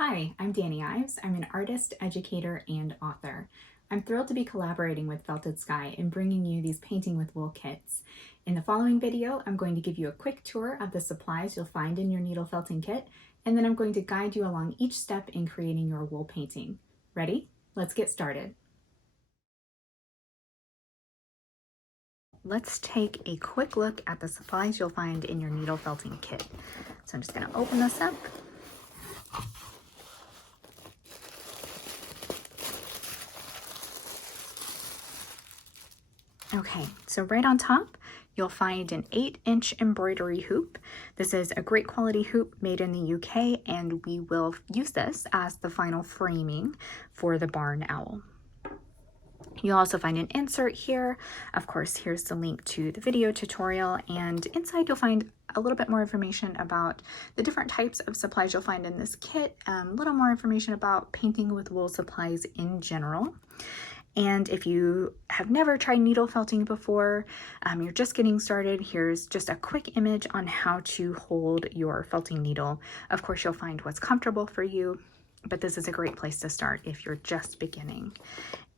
Hi, I'm Dani Ives. I'm an artist, educator, and author. I'm thrilled to be collaborating with Felted Sky in bringing you these painting with wool kits. In the following video, I'm going to give you a quick tour of the supplies you'll find in your needle felting kit, and then I'm going to guide you along each step in creating your wool painting. Ready? Let's get started. Let's take a quick look at the supplies you'll find in your needle felting kit. So I'm just going to open this up. Okay, so right on top, you'll find an 8-inch embroidery hoop. This is a great quality hoop made in the UK, and we will use this as the final framing for the barn owl. You'll also find an insert here. Of course, here's the link to the video tutorial, and inside you'll find a little bit more information about the different types of supplies you'll find in this kit, a little more information about painting with wool supplies in general. And if you have never tried needle felting before, you're just getting started, here's just a quick image on how to hold your felting needle. Of course, you'll find what's comfortable for you, but this is a great place to start if you're just beginning.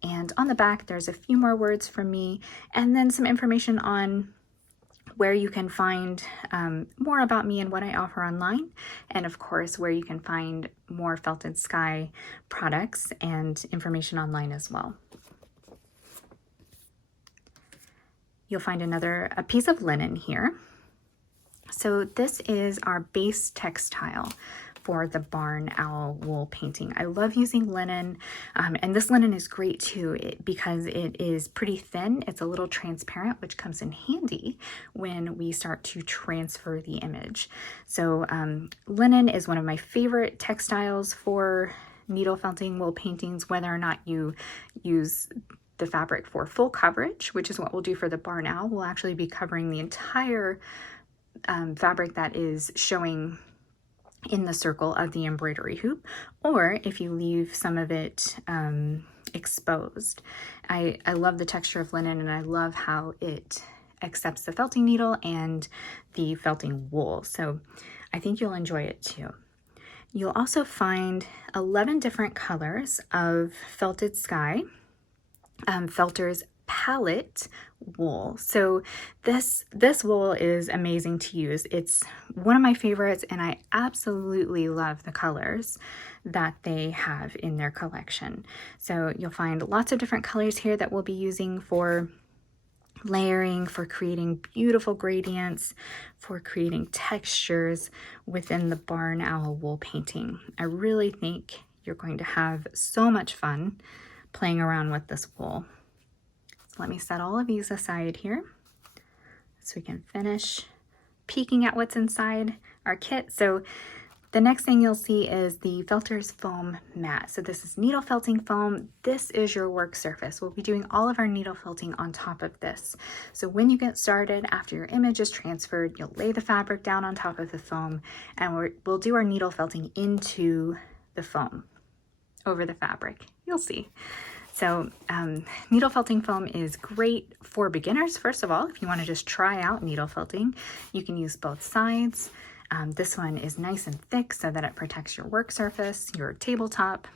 And on the back, there's a few more words from me, and then some information on where you can find more about me and what I offer online, and of course where you can find more Felted Sky products and information online as well. You'll find a piece of linen here. So this is our base textile for the barn owl wool painting. I love using linen, and this linen is great too because it is pretty thin. It's a little transparent, which comes in handy when we start to transfer the image. So linen is one of my favorite textiles for needle felting wool paintings, whether or not you use the fabric for full coverage, which is what we'll do for the barn owl. We'll actually be covering the entire fabric that is showing in the circle of the embroidery hoop, or if you leave some of it exposed. I love the texture of linen, and I love how it accepts the felting needle and the felting wool, so I think you'll enjoy it too. You'll also find 11 different colors of Felted Sky Felter's palette wool. So this wool is amazing to use. It's one of my favorites, and I absolutely love the colors that they have in their collection. So you'll find lots of different colors here that we'll be using for layering, for creating beautiful gradients, for creating textures within the barn owl wool painting. I really think you're going to have so much fun playing around with this wool. So let me set all of these aside here so we can finish peeking at what's inside our kit. So the next thing you'll see is the Felter's foam mat. So this is needle felting foam. This is your work surface. We'll be doing all of our needle felting on top of this. So when you get started, after your image is transferred, you'll lay the fabric down on top of the foam, and we'll do our needle felting into the foam over the fabric. You'll see. So needle felting foam is great for beginners. First of all, if you want to just try out needle felting, you can use both sides. This one is nice and thick so that it protects your work surface, your tabletop.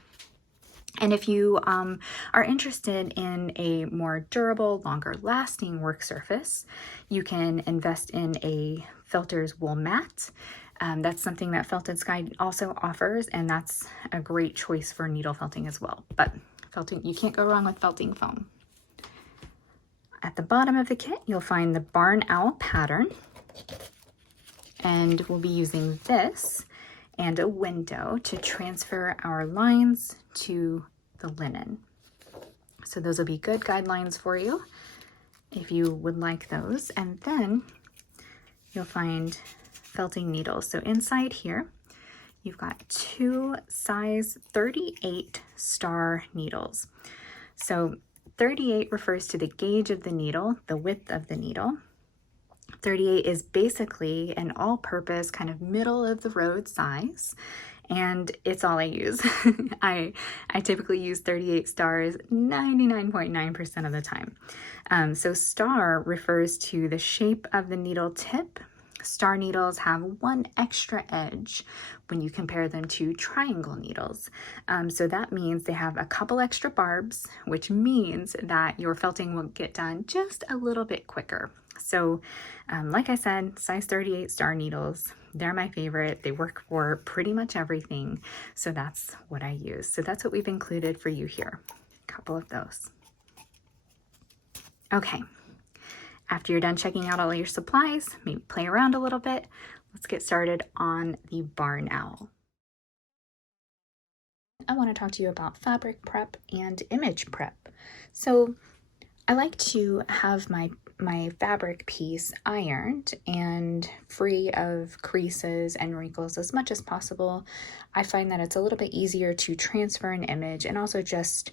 And if you are interested in a more durable, longer lasting work surface, you can invest in a Felter's wool mat. That's something that Felted Sky also offers, and that's a great choice for needle felting as well. But felting, you can't go wrong with felting foam. At the bottom of the kit, you'll find the barn owl pattern, and we'll be using this and a window to transfer our lines to the linen. So those will be good guidelines for you if you would like those. And then you'll find felting needles. So inside here, you've got 2 size 38 star needles. So 38 refers to the gauge of the needle, the width of the needle. 38 is basically an all-purpose kind of middle of the road size, and it's all I use. I typically use 38 stars 99.9% of the time. So star refers to the shape of the needle tip. Star needles have one extra edge when you compare them to triangle needles. So that means they have a couple extra barbs, which means that your felting will get done just a little bit quicker. So like I said, size 38 star needles, they're my favorite. They work for pretty much everything. So that's what I use. So that's what we've included for you here. A couple of those. Okay. After you're done checking out all your supplies, maybe play around a little bit, let's get started on the barn owl. I want to talk to you about fabric prep and image prep. So I like to have my fabric piece ironed and free of creases and wrinkles as much as possible. I find that it's a little bit easier to transfer an image and also just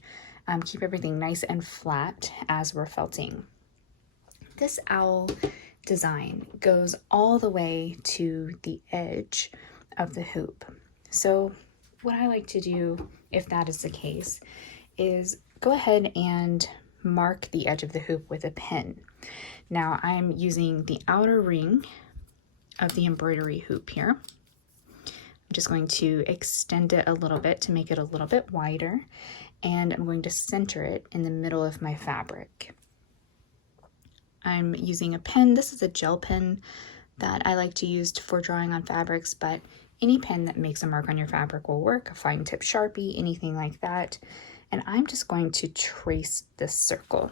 keep everything nice and flat as we're felting. This owl design goes all the way to the edge of the hoop. So what I like to do, if that is the case, is go ahead and mark the edge of the hoop with a pin. Now I'm using the outer ring of the embroidery hoop here. I'm just going to extend it a little bit to make it a little bit wider, and I'm going to center it in the middle of my fabric. I'm using a pen. This is a gel pen that I like to use for drawing on fabrics, but any pen that makes a mark on your fabric will work, a fine tip Sharpie, anything like that. And I'm just going to trace this circle.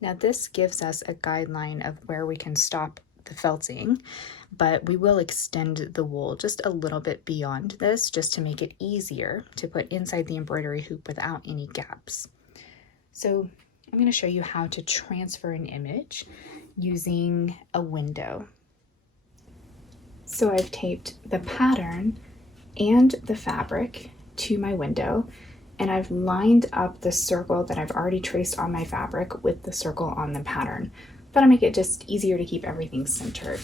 Now this gives us a guideline of where we can stop the felting, but we will extend the wool just a little bit beyond this just to make it easier to put inside the embroidery hoop without any gaps. So I'm going to show you how to transfer an image using a window. So I've taped the pattern and the fabric to my window, and I've lined up the circle that I've already traced on my fabric with the circle on the pattern. That'll make it just easier to keep everything centered.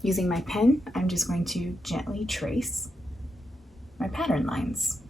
Using my pen, I'm just going to gently trace my pattern lines.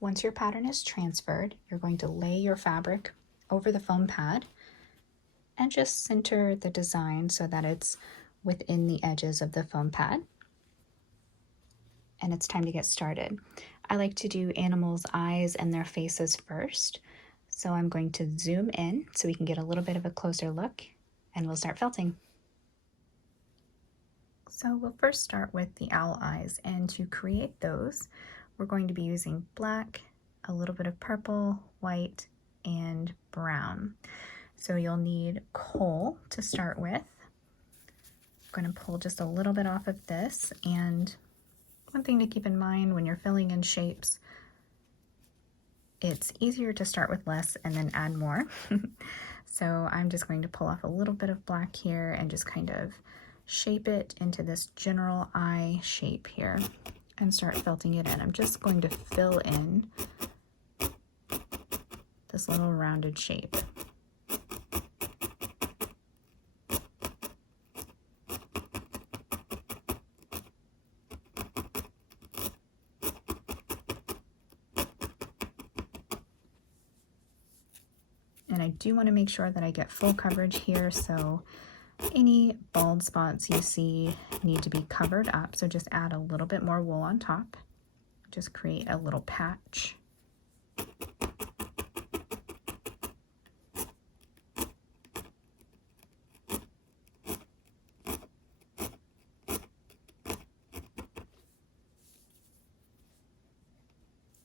Once your pattern is transferred, you're going to lay your fabric over the foam pad and just center the design so that it's within the edges of the foam pad. And it's time to get started. I like to do animals' eyes and their faces first. So I'm going to zoom in so we can get a little bit of a closer look, and we'll start felting. So we'll first start with the owl eyes, and to create those, we're going to be using black, a little bit of purple, white, and brown. So you'll need coal to start with. I'm going to pull just a little bit off of this, and one thing to keep in mind when you're filling in shapes, it's easier to start with less and then add more. So I'm just going to pull off a little bit of black here and just kind of shape it into this general eye shape here and start felting it in. I'm just going to fill in this little rounded shape. And I do want to make sure that I get full coverage here, so any bald spots you see need to be covered up. So just add a little bit more wool on top. Just create a little patch.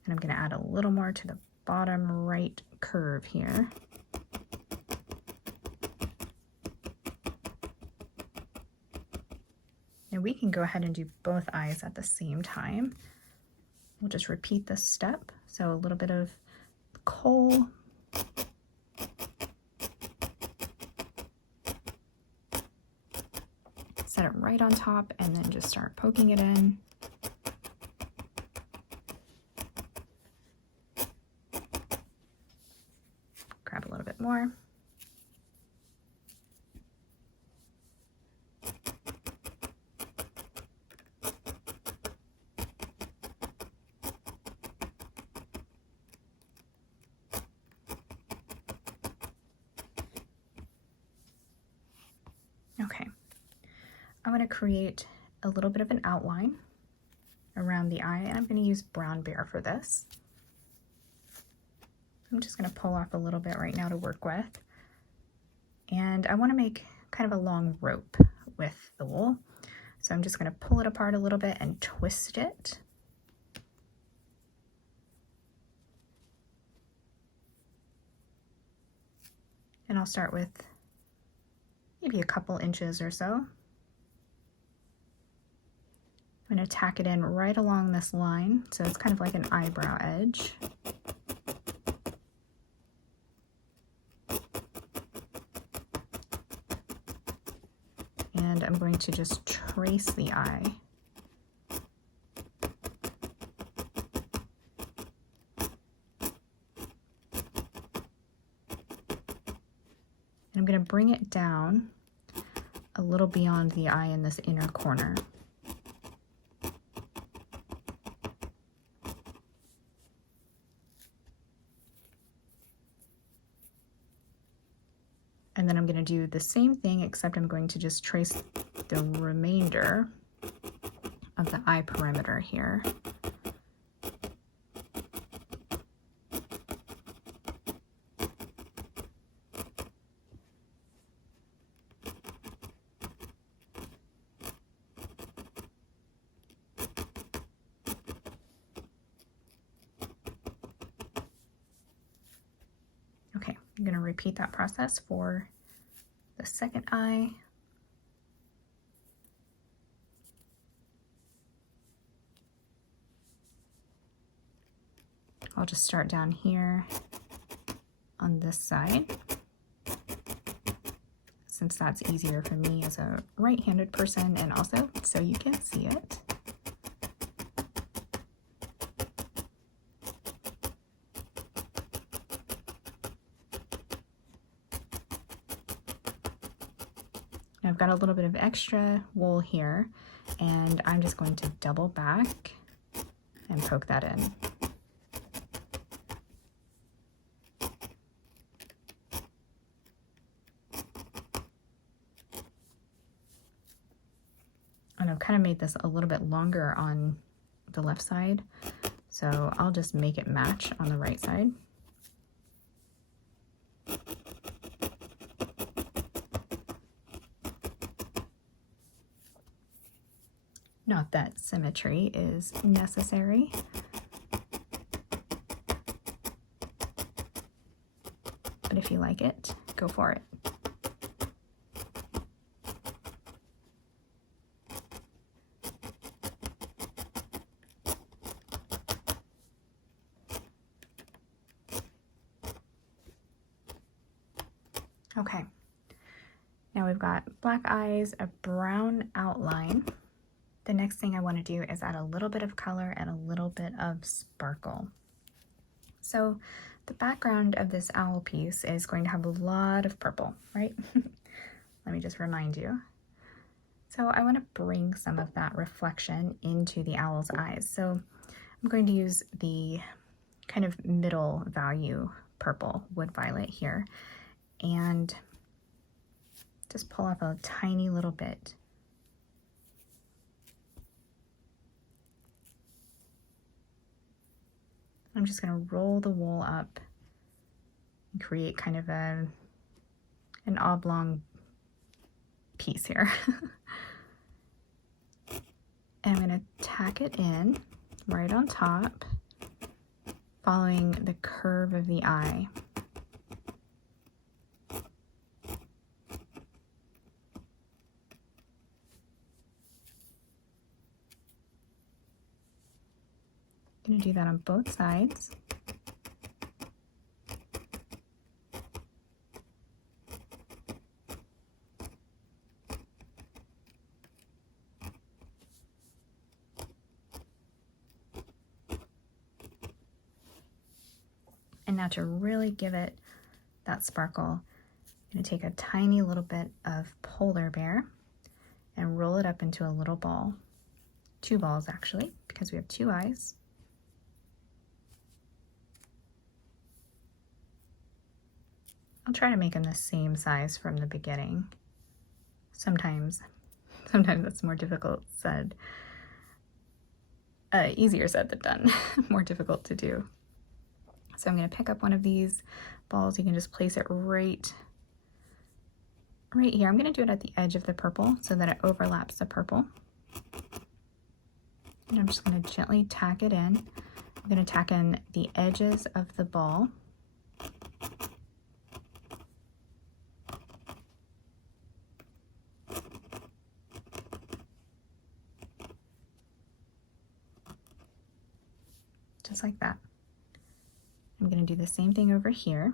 And I'm going to add a little more to the bottom right curve here. Now we can go ahead and do both eyes at the same time. We'll just repeat this step. So a little bit of kohl. Set it right on top and then just start poking it in. Grab a little bit more. Okay, I'm going to create a little bit of an outline around the eye, and I'm going to use Brown Bear for this. I'm just going to pull off a little bit right now to work with. And I want to make kind of a long rope with the wool. So I'm just going to pull it apart a little bit and twist it. And I'll start with maybe a couple inches or so. I'm going to tack it in right along this line, so it's kind of like an eyebrow edge. And I'm going to just trace the eye. And I'm going to bring it down a little beyond the eye in this inner corner. And then I'm going to do the same thing, except I'm going to just trace the remainder of the eye perimeter here. Okay, I'm going to repeat that process for the second eye. I'll just start down here on this side, since that's easier for me as a right-handed person, and also so you can see it. Now I've got a little bit of extra wool here, and I'm just going to double back and poke that in. And I've kind of made this a little bit longer on the left side, so I'll just make it match on the right side. Not that symmetry is necessary. But if you like it, go for it. Okay, now we've got black eyes, a brown outline. The next thing I want to do is add a little bit of color and a little bit of sparkle. So the background of this owl piece is going to have a lot of purple, right? Let me just remind you. So I want to bring some of that reflection into the owl's eyes. So I'm going to use the kind of middle value purple wood violet here and just pull off a tiny little bit. I'm just going to roll the wool up and create kind of an oblong piece here. And I'm going to tack it in right on top, following the curve of the eye. I'm going to do that on both sides. And now to really give it that sparkle, I'm going to take a tiny little bit of polar bear and roll it up into a little ball. 2 balls actually, because we have 2 eyes. I'll try to make them the same size from the beginning. Sometimes that's more difficult said. Easier said than done, more difficult to do. So I'm going to pick up one of these balls. You can just place it right here. I'm going to do it at the edge of the purple so that it overlaps the purple. And I'm just going to gently tack it in. I'm going to tack in the edges of the ball. Just like that. I'm going to do the same thing over here.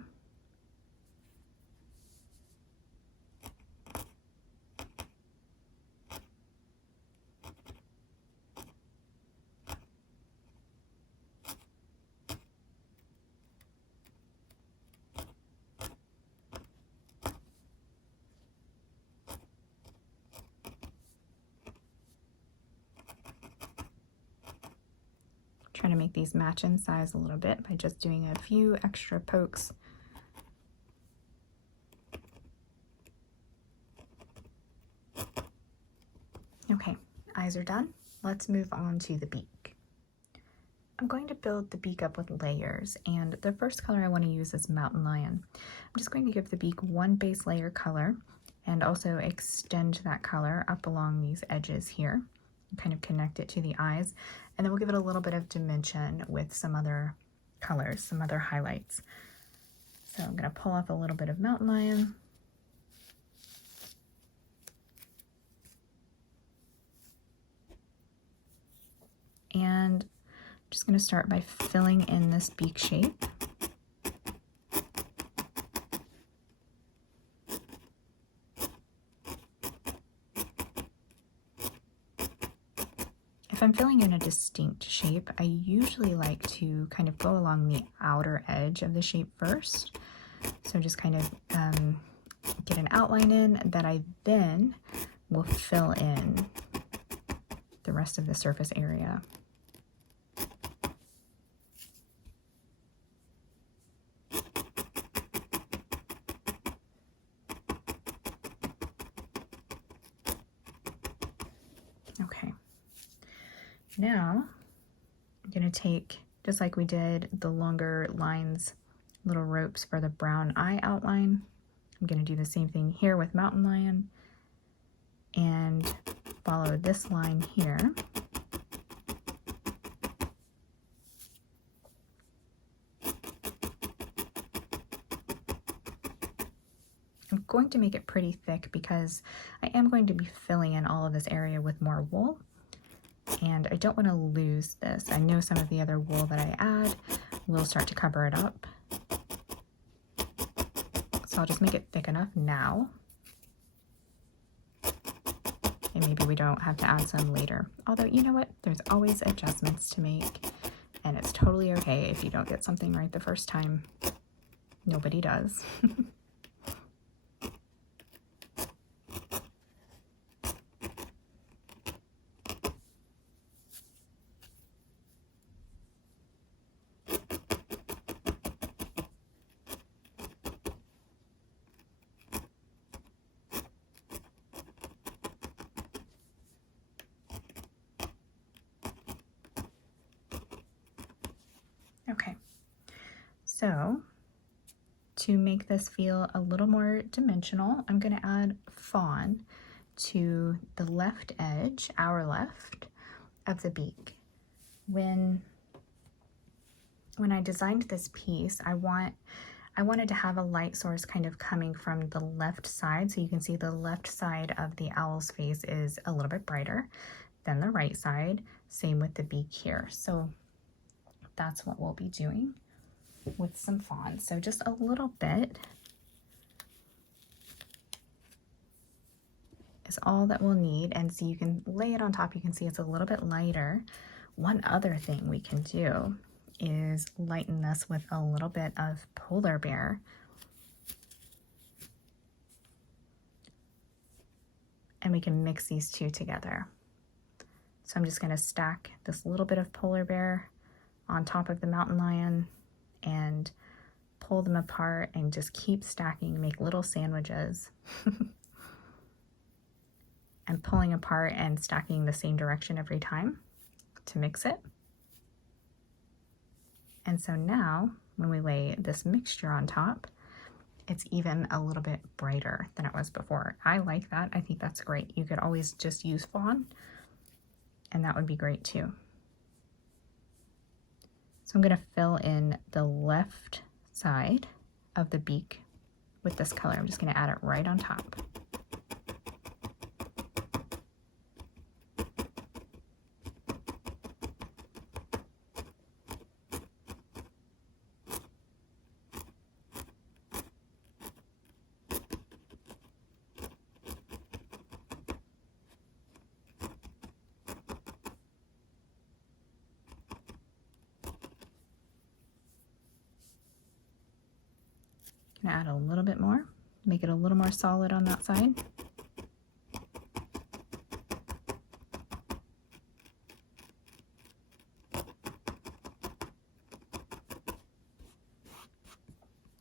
Trying to make these match in size a little bit by just doing a few extra pokes. Okay, eyes are done. Let's move on to the beak. I'm going to build the beak up with layers, and the first color I want to use is Mountain Lion. I'm just going to give the beak one base layer color and also extend that color up along these edges here. Kind of connect it to the eyes, and then we'll give it a little bit of dimension with some other colors, some other highlights. So I'm going to pull off a little bit of Mountain Lion. And I'm just going to start by filling in this beak shape. If I'm filling in a distinct shape, I usually like to kind of go along the outer edge of the shape first. So just kind of get an outline in that I then will fill in the rest of the surface area. Okay. Now I'm going to take, just like we did the longer lines, little ropes for the brown eye outline, I'm going to do the same thing here with Mountain Lion and follow this line here. I'm going to make it pretty thick because I am going to be filling in all of this area with more wool. And I don't want to lose this. I know some of the other wool that I add will start to cover it up. So I'll just make it thick enough now. And maybe we don't have to add some later. Although, you know what? There's always adjustments to make. And it's totally okay if you don't get something right the first time. Nobody does. Okay, so to make this feel a little more dimensional, I'm going to add fawn to the left edge, our left, of the beak. When I designed this piece, I wanted to have a light source kind of coming from the left side, so you can see the left side of the owl's face is a little bit brighter than the right side. Same with the beak here. So that's what we'll be doing with some fawn. So just a little bit is all that we'll need. And so you can lay it on top. You can see it's a little bit lighter. One other thing we can do is lighten this with a little bit of polar bear. And we can mix these two together. So I'm just going to stack this little bit of polar bear on top of the mountain lion and pull them apart and just keep stacking, make little sandwiches. And pulling apart and stacking the same direction every time to mix it. And so now when we lay this mixture on top, it's even a little bit brighter than it was before. I like that. I think that's great. You could always just use fawn, and that would be great too. So I'm going to fill in the left side of the beak with this color. I'm just going to add it right on top. Gonna add a little bit more, make it a little more solid on that side.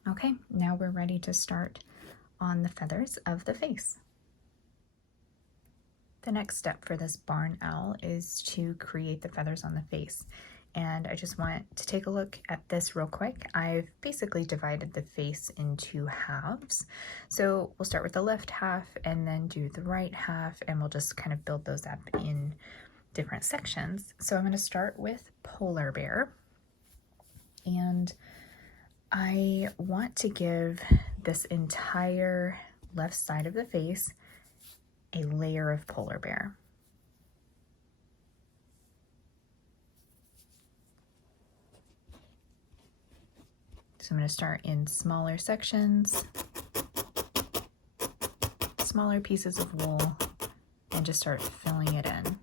Okay, now we're ready to start on the feathers of the face. The next step for this barn owl is to create the feathers on the face. And I just want to take a look at this real quick. I've basically divided the face into halves. So we'll start with the left half and then do the right half, and we'll just kind of build those up in different sections. So I'm going to start with polar bear. And I want to give this entire left side of the face a layer of polar bear. So I'm going to start in smaller sections, smaller pieces of wool, and just start filling it in.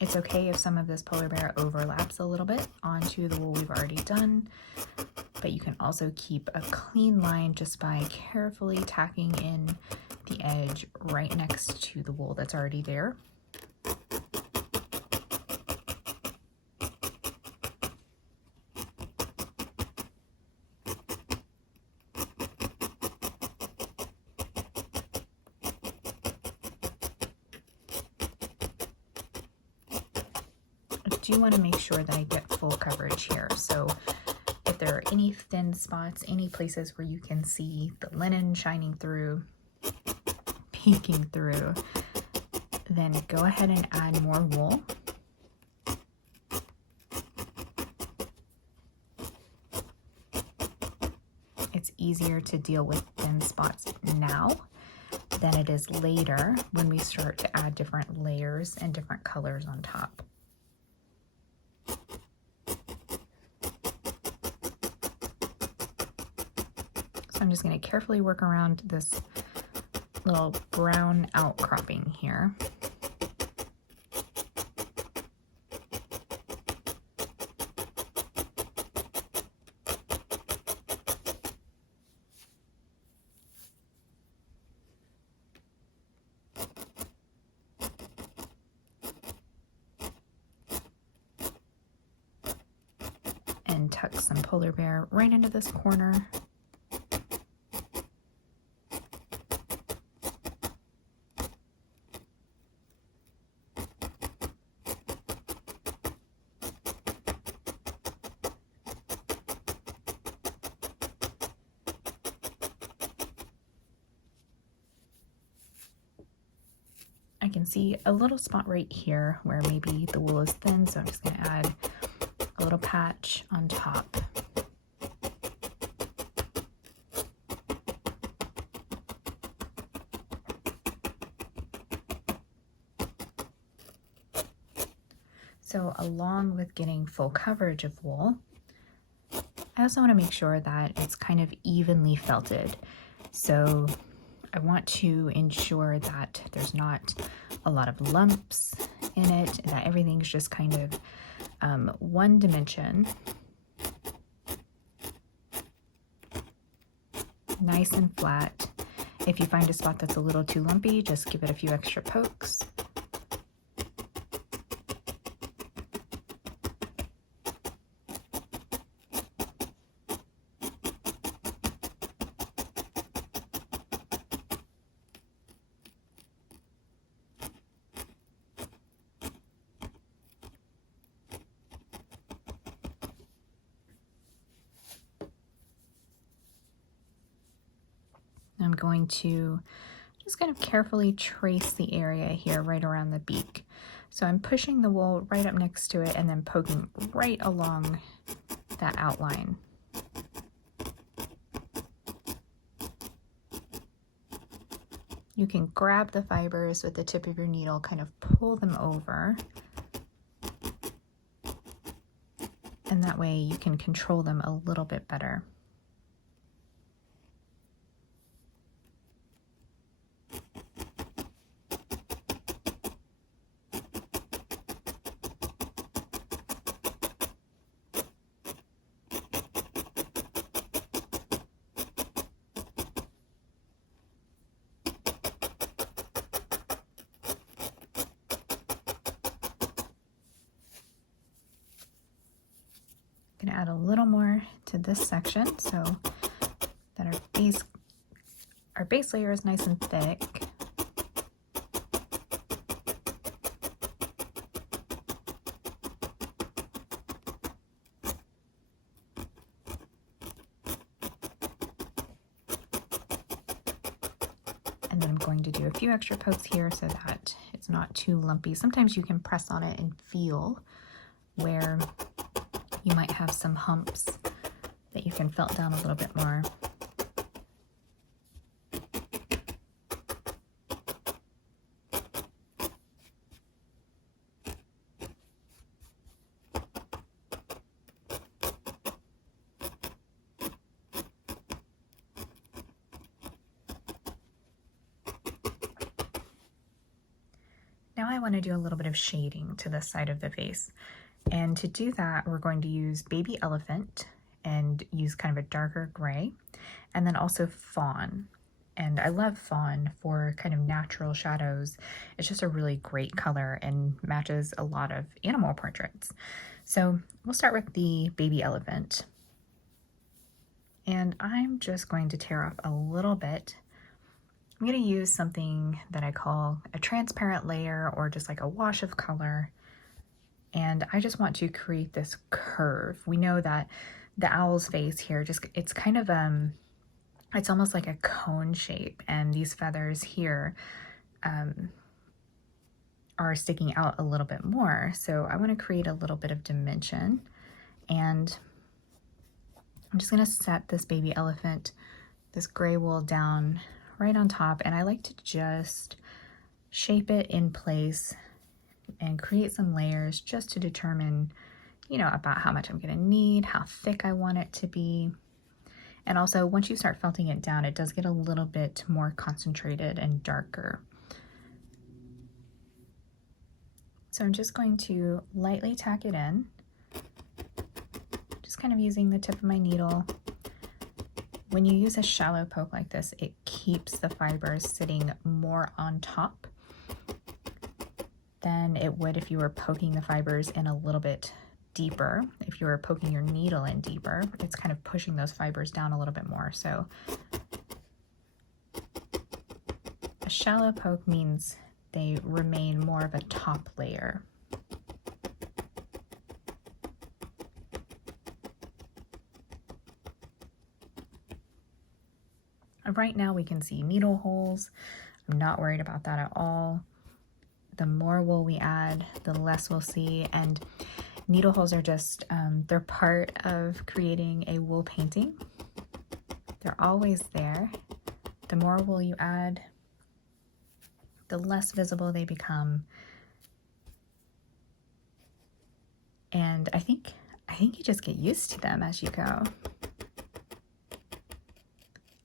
It's okay if some of this polar bear overlaps a little bit onto the wool we've already done, but you can also keep a clean line just by carefully tacking in the edge right next to the wool that's already there. I do want to make sure that I get full coverage here. So if there are any thin spots, any places where you can see the linen shining through, peeking through, then go ahead and add more wool. It's easier to deal with thin spots now than it is later when we start to add different layers and different colors on top. So I'm just going to carefully work around this little brown outcropping here. tuck some polar bear right into this corner. I can see a little spot right here where maybe the wool is thin, so I'm just going to add a little patch on top. So along with getting full coverage of wool, I also want to make sure that it's kind of evenly felted. So I want to ensure that there's not a lot of lumps in it, that everything's just kind of one dimension. Nice and flat. If you find a spot that's a little too lumpy, just give it a few extra pokes. I'm going to just kind of carefully trace the area here right around the beak. So I'm pushing the wool right up next to it and then poking right along that outline. You can grab the fibers with the tip of your needle, kind of pull them over, and that way you can control them a little bit better. Gonna add a little more to this section so that our base layer is nice and thick. And then I'm going to do a few extra pokes here so that it's not too lumpy. Sometimes you can press on it and feel where you might have some humps that you can felt down a little bit more. Now I want to do a little bit of shading to the side of the face. And to do that, we're going to use Baby Elephant and use kind of a darker gray, and then also fawn. And I love fawn for kind of natural shadows. It's just a really great color and matches a lot of animal portraits. So we'll start with the Baby Elephant. And I'm just going to tear off a little bit. I'm going to use something that I call a transparent layer, or just like a wash of color. And I just want to create this curve. We know that the owl's face here, it's kind of, it's almost like a cone shape, and these feathers here are sticking out a little bit more. So I want to create a little bit of dimension, and I'm just going to set this baby elephant, this gray wool, down right on top, and I like to just shape it in place and create some layers just to determine, you know, about how much I'm going to need, how thick I want it to be. And also, once you start felting it down, it does get a little bit more concentrated and darker. So I'm just going to lightly tack it in, just kind of using the tip of my needle. When you use a shallow poke like this, it keeps the fibers sitting more on top than it would if you were poking the fibers in a little bit deeper. If you were poking your needle in deeper, it's kind of pushing those fibers down a little bit more. So a shallow poke means they remain more of a top layer. Right now we can see needle holes. I'm not worried about that at all. The more wool we add, the less we'll see. And needle holes are just, they're part of creating a wool painting. They're always there. The more wool you add, the less visible they become. And I think you just get used to them as you go.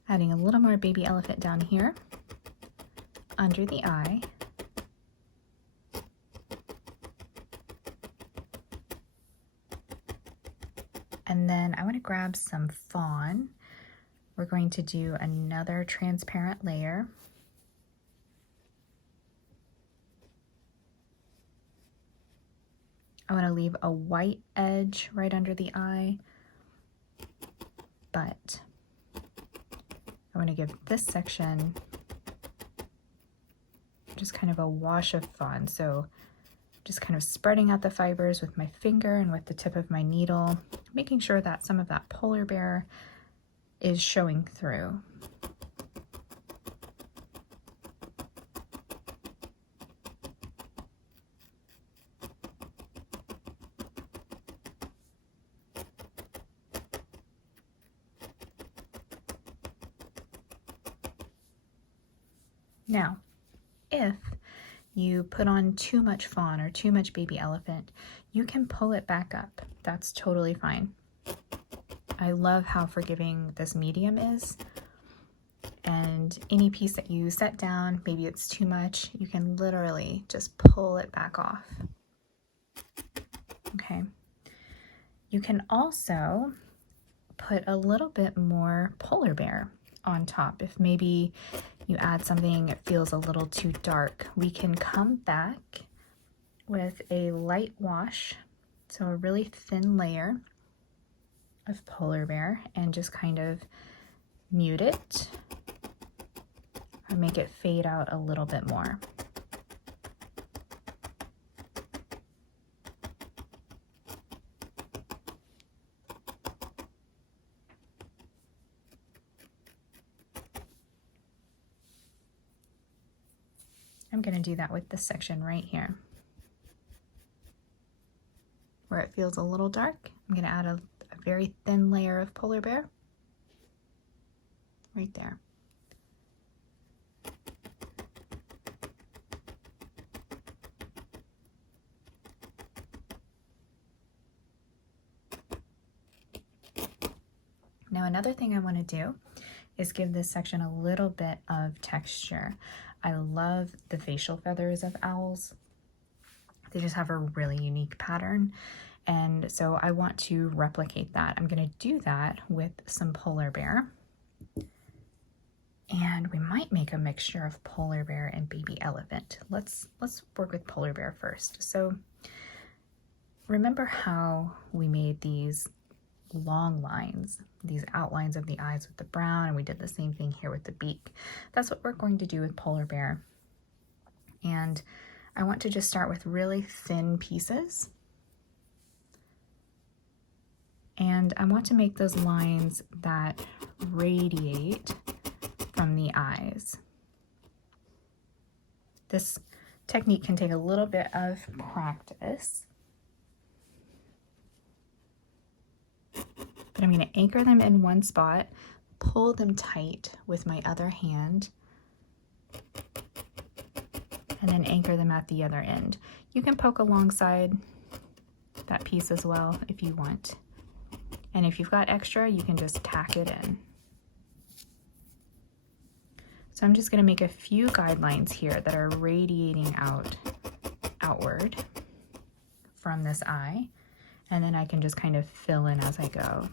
Adding a little more baby elephant down here, under the eye. And then I want to grab some fawn. We're going to do another transparent layer. I want to leave a white edge right under the eye, but I want to give this section just kind of a wash of fawn. So just kind of spreading out the fibers with my finger and with the tip of my needle, making sure that some of that polar bear is showing through. Now, if you put on too much fawn or too much baby elephant, you can pull it back up. That's totally fine. I love how forgiving this medium is. And any piece that you set down, maybe it's too much, you can literally just pull it back off. Okay. You can also put a little bit more polar bear on top. If maybe you add something that feels a little too dark, we can come back with a light wash, so a really thin layer of polar bear, and just kind of mute it or make it fade out a little bit more. I'm going to do that with this section right here. Where it feels a little dark, I'm going to add a very thin layer of polar bear right there. Now another thing I want to do is give this section a little bit of texture. I love the facial feathers of owls. They just have a really unique pattern. And so I want to replicate that. I'm going to do that with some polar bear. And we might make a mixture of polar bear and baby elephant. Let's work with polar bear first. So remember how we made these long lines, these outlines of the eyes with the brown, and we did the same thing here with the beak. That's what we're going to do with polar bear. And I want to just start with really thin pieces. And I want to make those lines that radiate from the eyes. This technique can take a little bit of practice. But I'm going to anchor them in one spot, pull them tight with my other hand, and then anchor them at the other end. You can poke alongside that piece as well if you want. And if you've got extra, you can just tack it in. So I'm just going to make a few guidelines here that are radiating outward from this eye. And then I can just kind of fill in as I go.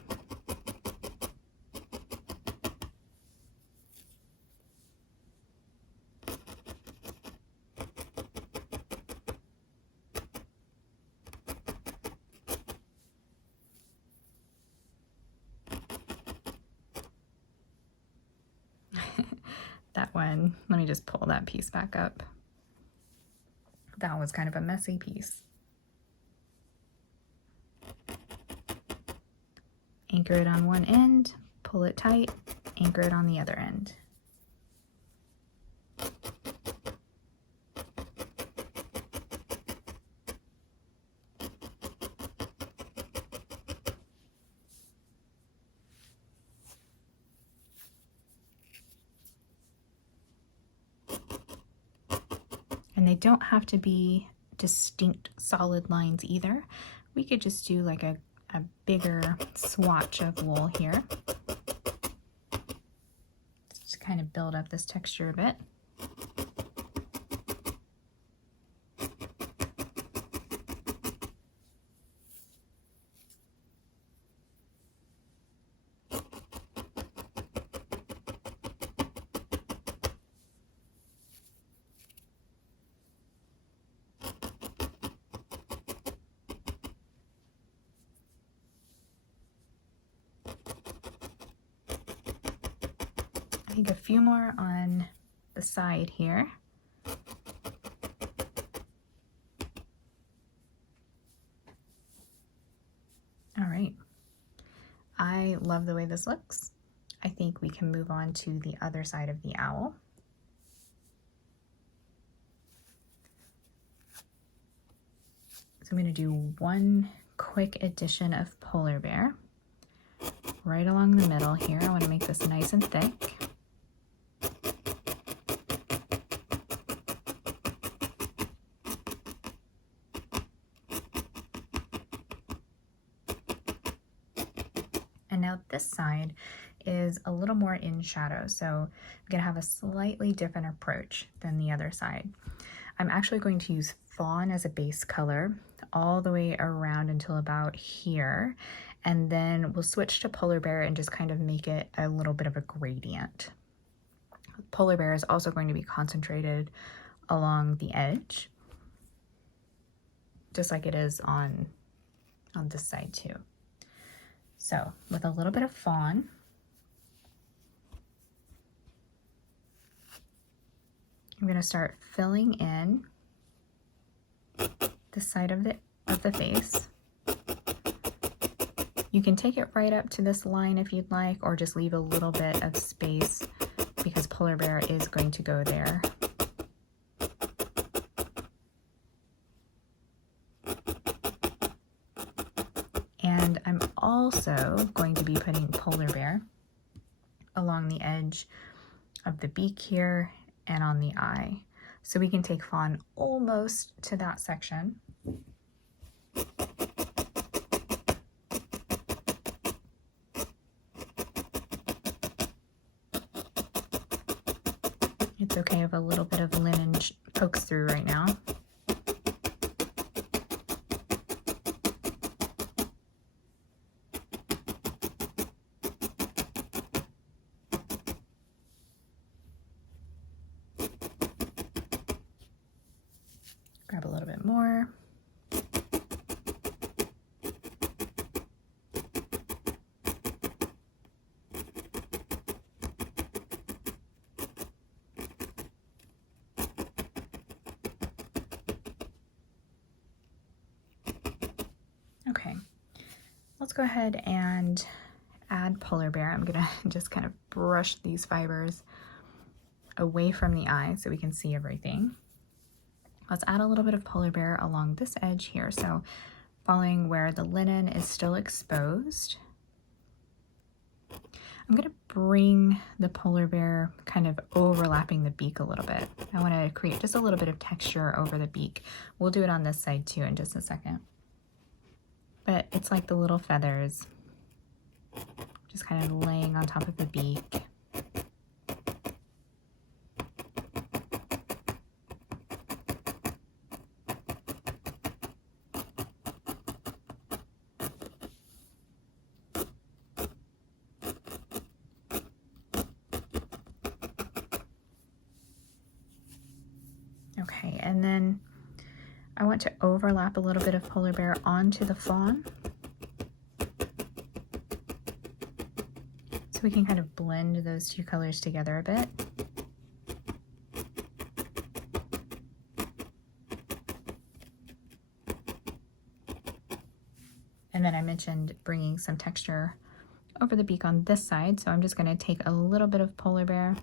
that one. Let me just pull that piece back up. That was kind of a messy piece. Anchor it on one end, pull it tight, anchor it on the other end. And they don't have to be distinct solid lines either. We could just do like a bigger swatch of wool here. Just to kind of build up this texture a bit. I think a few more on the side here. All right. I love the way this looks. I think we can move on to the other side of the owl. So I'm going to do one quick addition of polar bear right along the middle here. I want to make this nice and thick. And now this side is a little more in shadow, so I'm going to have a slightly different approach than the other side. I'm actually going to use fawn as a base color all the way around until about here, and then we'll switch to polar bear and just kind of make it a little bit of a gradient. Polar bear is also going to be concentrated along the edge, just like it is on this side too. So with a little bit of fawn, I'm going to start filling in the side of the face. You can take it right up to this line if you'd like, or just leave a little bit of space because polar bear is going to go there. And I'm also going to be putting polar bear along the edge of the beak here and on the eye. So we can take fawn almost to that section. It's okay if a little bit of linen pokes through right now. Grab a little bit more. Okay, let's go ahead and add polar bear. I'm gonna just kind of brush these fibers away from the eye so we can see everything. Let's add a little bit of polar bear along this edge here. So following where the linen is still exposed, I'm gonna bring the polar bear kind of overlapping the beak a little bit. I wanna create just a little bit of texture over the beak. We'll do it on this side too in just a second. But it's like the little feathers, just kind of laying on top of the beak. Okay, and then I want to overlap a little bit of polar bear onto the fawn, so we can kind of blend those two colors together a bit. then I mentioned bringing some texture over the beak on this side. So I'm just going to take a little bit of polar bear,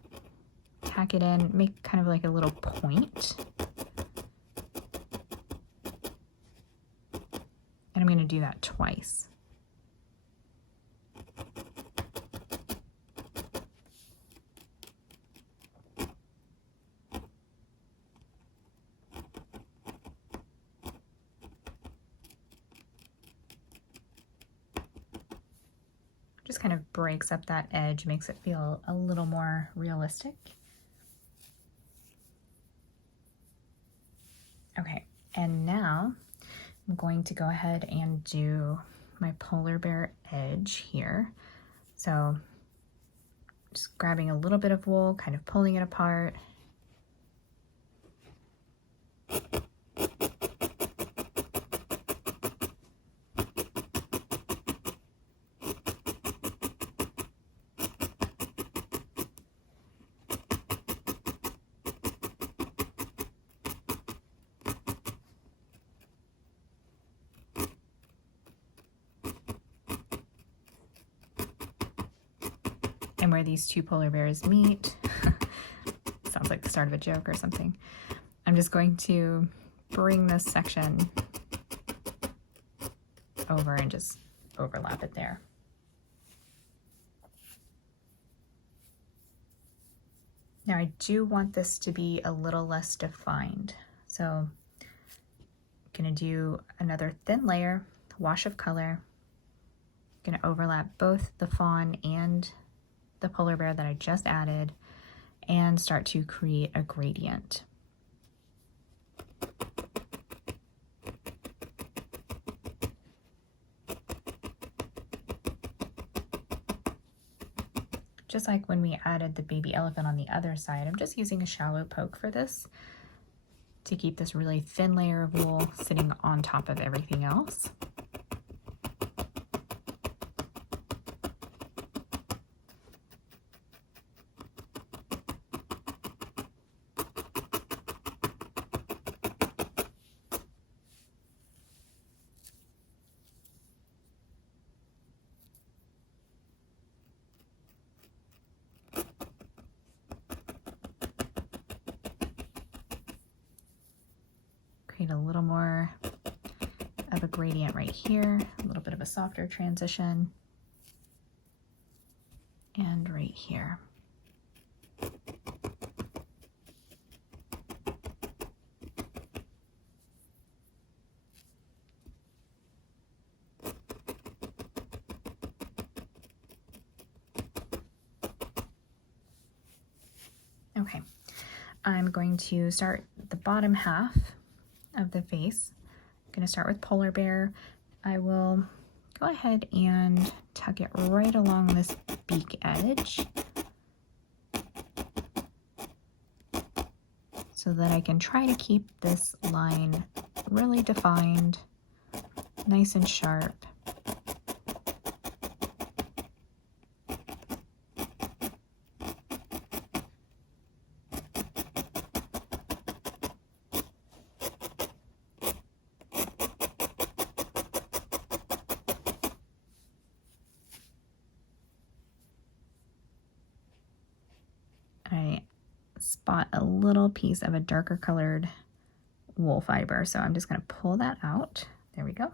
tack it in, make kind of like a little point. And I'm going to do that twice. Just kind of breaks up that edge, makes it feel a little more realistic. Okay, and now I'm going to go ahead and do my polar bear edge here. So just grabbing a little bit of wool, kind of pulling it apart. And where these two polar bears meet, sounds like the start of a joke or something, I'm just going to bring this section over and just overlap it there. Now I do want this to be a little less defined, so I'm gonna do another thin layer, wash of color, gonna overlap both the fawn and the polar bear that I just added and start to create a gradient. Just like when we added the baby elephant on the other side, I'm just using a shallow poke for this to keep this really thin layer of wool sitting on top of everything else. Create a little more of a gradient right here, a little bit of a softer transition, and right here. Okay, I'm going to start the bottom half of the face. I'm going to start with polar bear. I will go ahead and tuck it right along this beak edge so that I can try to keep this line really defined, nice and sharp. I spot a little piece of a darker colored wool fiber, so I'm just going to pull that out. There we go.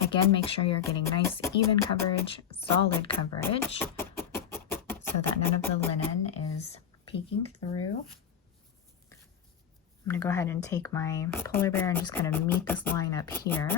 Again, make sure you're getting nice, even coverage, solid coverage, so that none of the linen is peeking through. I'm going to go ahead and take my polar bear and just kind of meet this line up here.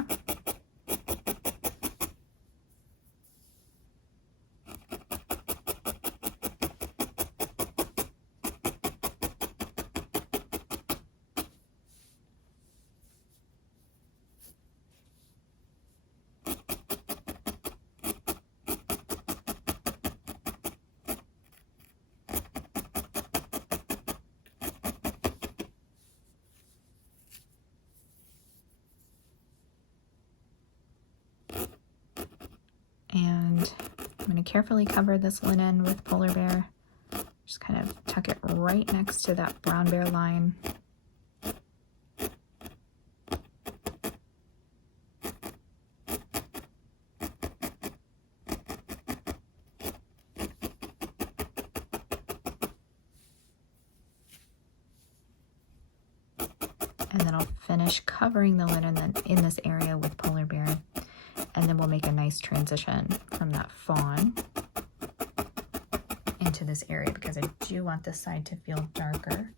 And I'm going to carefully cover this linen with Polar Bear. Just kind of tuck it right next to that brown bear line. And then I'll finish covering the linen in this area with Polar Bear. And then we'll make a nice transition from that fawn into this area because I do want this side to feel darker.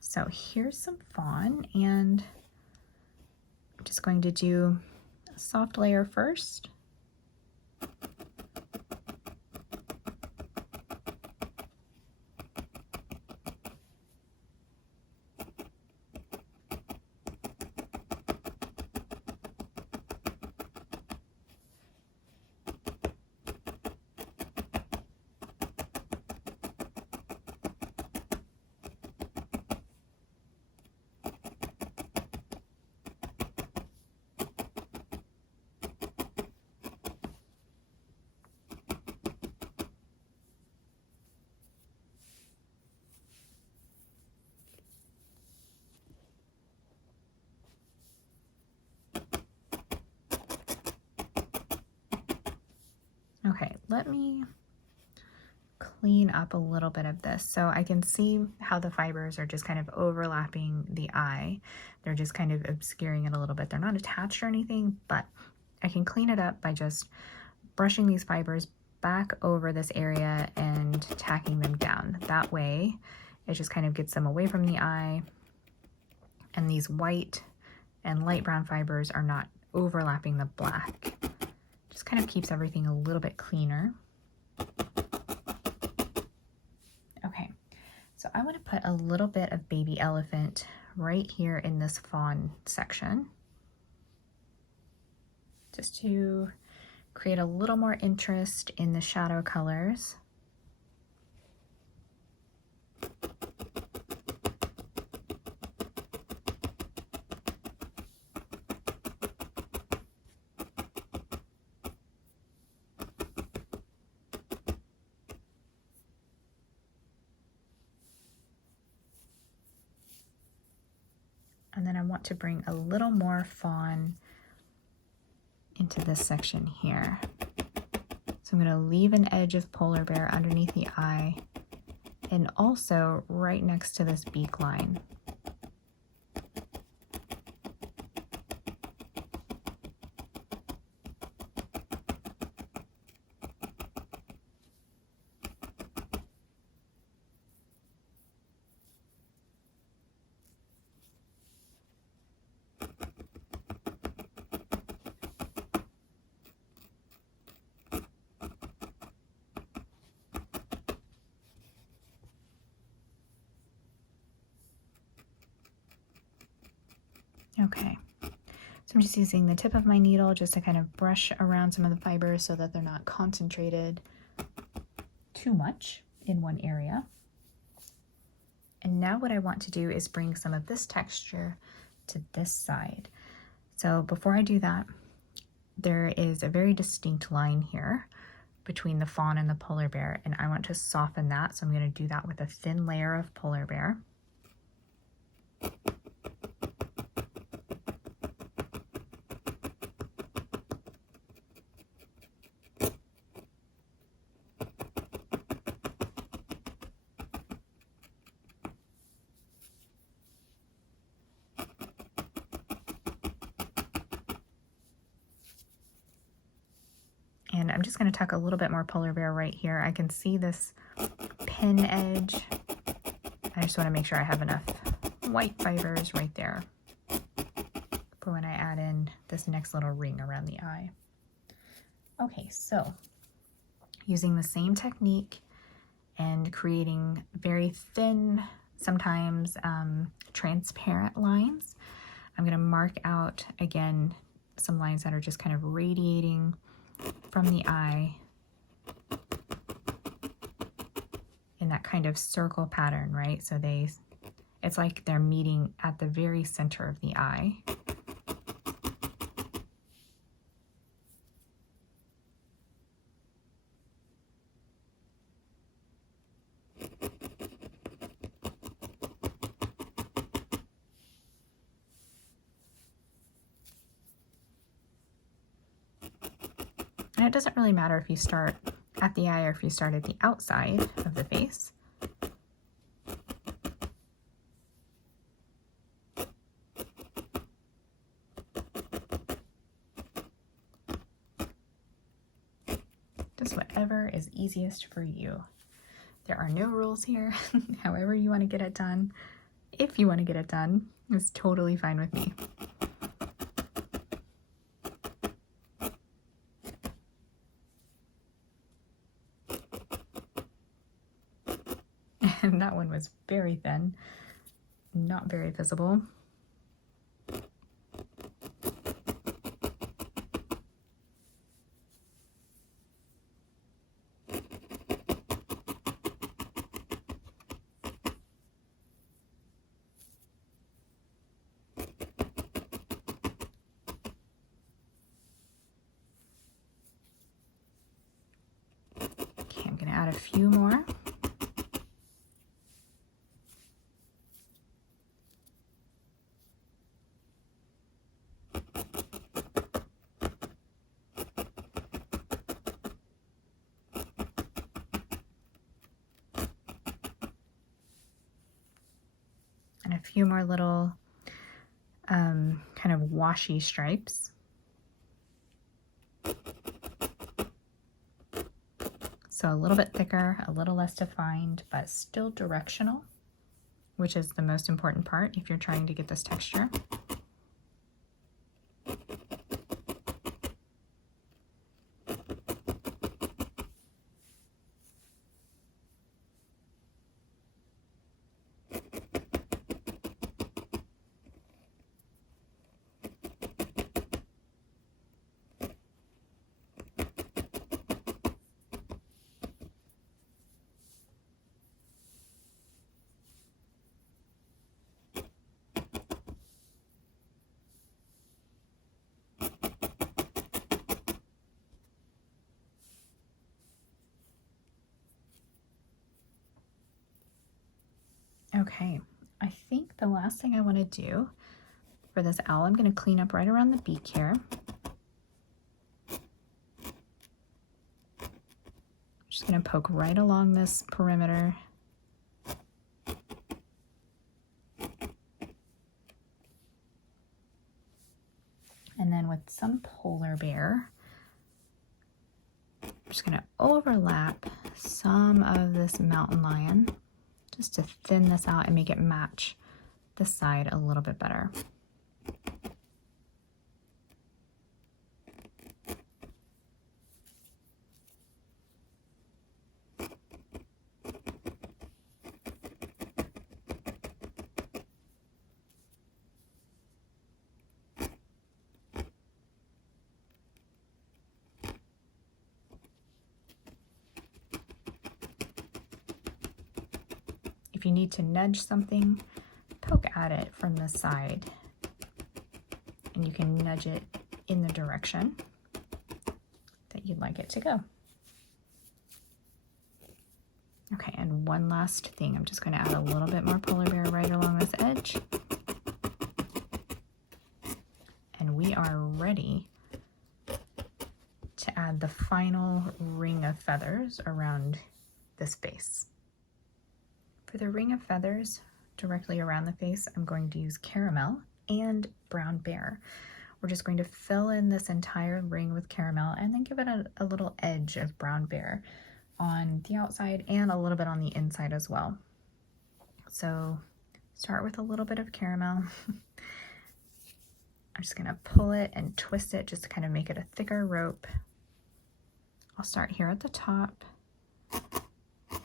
So here's some fawn, and I'm just going to do a soft layer first. Okay, let me clean up a little bit of this. So I can see how the fibers are just kind of overlapping the eye. They're just kind of obscuring it a little bit. They're not attached or anything, but I can clean it up by just brushing these fibers back over this area and tacking them down. That way, it just kind of gets them away from the eye, and these white and light brown fibers are not overlapping the black. Just kind of keeps everything a little bit cleaner. Okay, so I want to put a little bit of baby elephant right here in this fawn section, just to create a little more interest in the shadow colors. And then I want to bring a little more fawn into this section here. So I'm going to leave an edge of Polar Bear underneath the eye and also right next to this beak line. Okay, so I'm just using the tip of my needle just to kind of brush around some of the fibers so that they're not concentrated too much in one area. And now what I want to do is bring some of this texture to this side. So before I do that, there is a very distinct line here between the fawn and the Polar Bear, and I want to soften that. So I'm going to do that with a thin layer of Polar Bear. And I'm just going to tuck a little bit more Polar Bear right here. I can see this pin edge. I just want to make sure I have enough white fibers right there for when I add in this next little ring around the eye. Okay, so using the same technique and creating very thin, sometimes transparent lines, I'm going to mark out again some lines that are just kind of radiating from the eye in that kind of circle pattern, right? So they It's like they're meeting at the very center of the eye. And it doesn't really matter if you start at the eye or if you start at the outside of the face. Just whatever is easiest for you. There are no rules here. However you want to get it done, if you want to get it done, is totally fine with me. And that one was very thin, not very visible. Okay, I'm going to add a few more. And a few more little kind of washy stripes. So a little bit thicker, a little less defined, but still directional, which is the most important part if you're trying to get this texture. Okay, I think the last thing I want to do for this owl, I'm going to clean up right around the beak here. Just going to poke right along this perimeter. And then with some polar bear, I'm just going to overlap some of this mountain lion just to thin this out and make it match the side a little bit better. If you need to nudge something, poke at it from the side, and you can nudge it in the direction that you'd like it to go. Okay, and one last thing. I'm just going to add a little bit more polar bear right along this edge. And we are ready to add the final ring of feathers around this face. For the ring of feathers directly around the face, I'm going to use caramel and brown bear. We're just going to fill in this entire ring with caramel and then give it a little edge of brown bear on the outside and a little bit on the inside as well. So start with a little bit of caramel. I'm just gonna pull it and twist it just to kind of make it a thicker rope. I'll start here at the top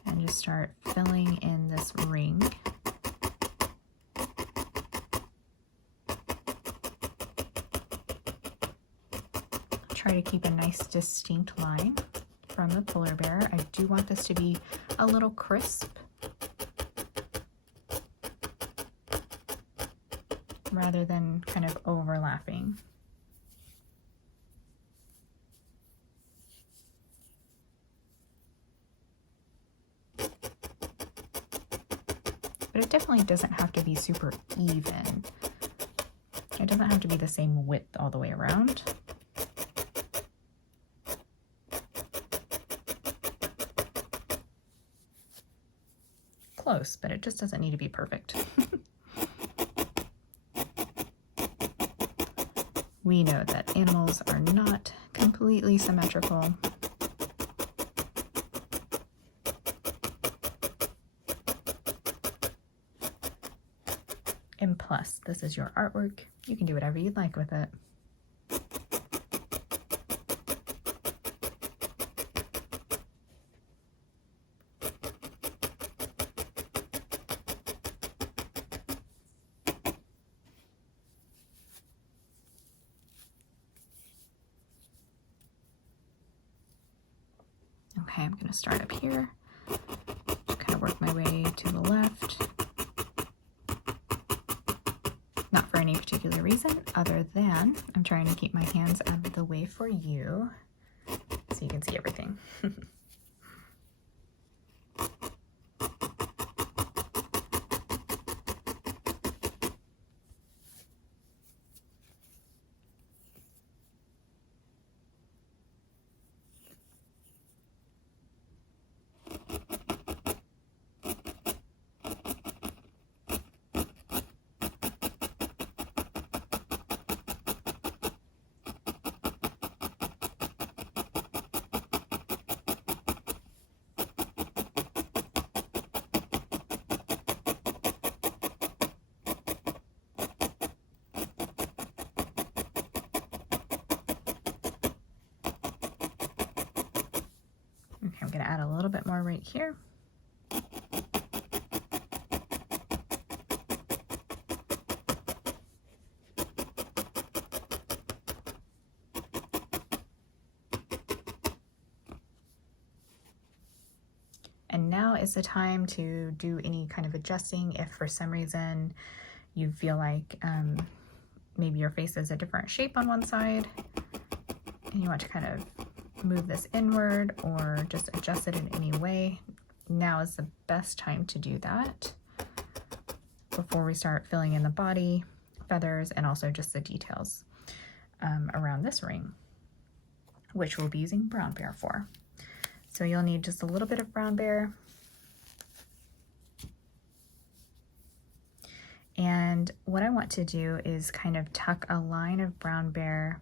and just start filling in this ring. Try to keep a nice distinct line from the polar bear. I do want this to be a little crisp. rather than kind of overlapping. But it definitely doesn't have to be super even. It doesn't have to be the same width all the way around. Close, but it just doesn't need to be perfect. We know that animals are not completely symmetrical. And plus, this is your artwork. You can do whatever you'd like with it. Okay, I'm going to start up here, just kind of work my way to the left. Not for any particular reason other than I'm trying to keep my hands out of the way for you so you can see everything. Okay, I'm going to add a little bit more right here. And now is the time to do any kind of adjusting if for some reason you feel like maybe your face is a different shape on one side and you want to kind of move this inward or just adjust it in any way. Now is the best time to do that before we start filling in the body, feathers, and also just the details around this ring, which we'll be using brown bear for. So you'll need just a little bit of brown bear. And what I want to do is kind of tuck a line of brown bear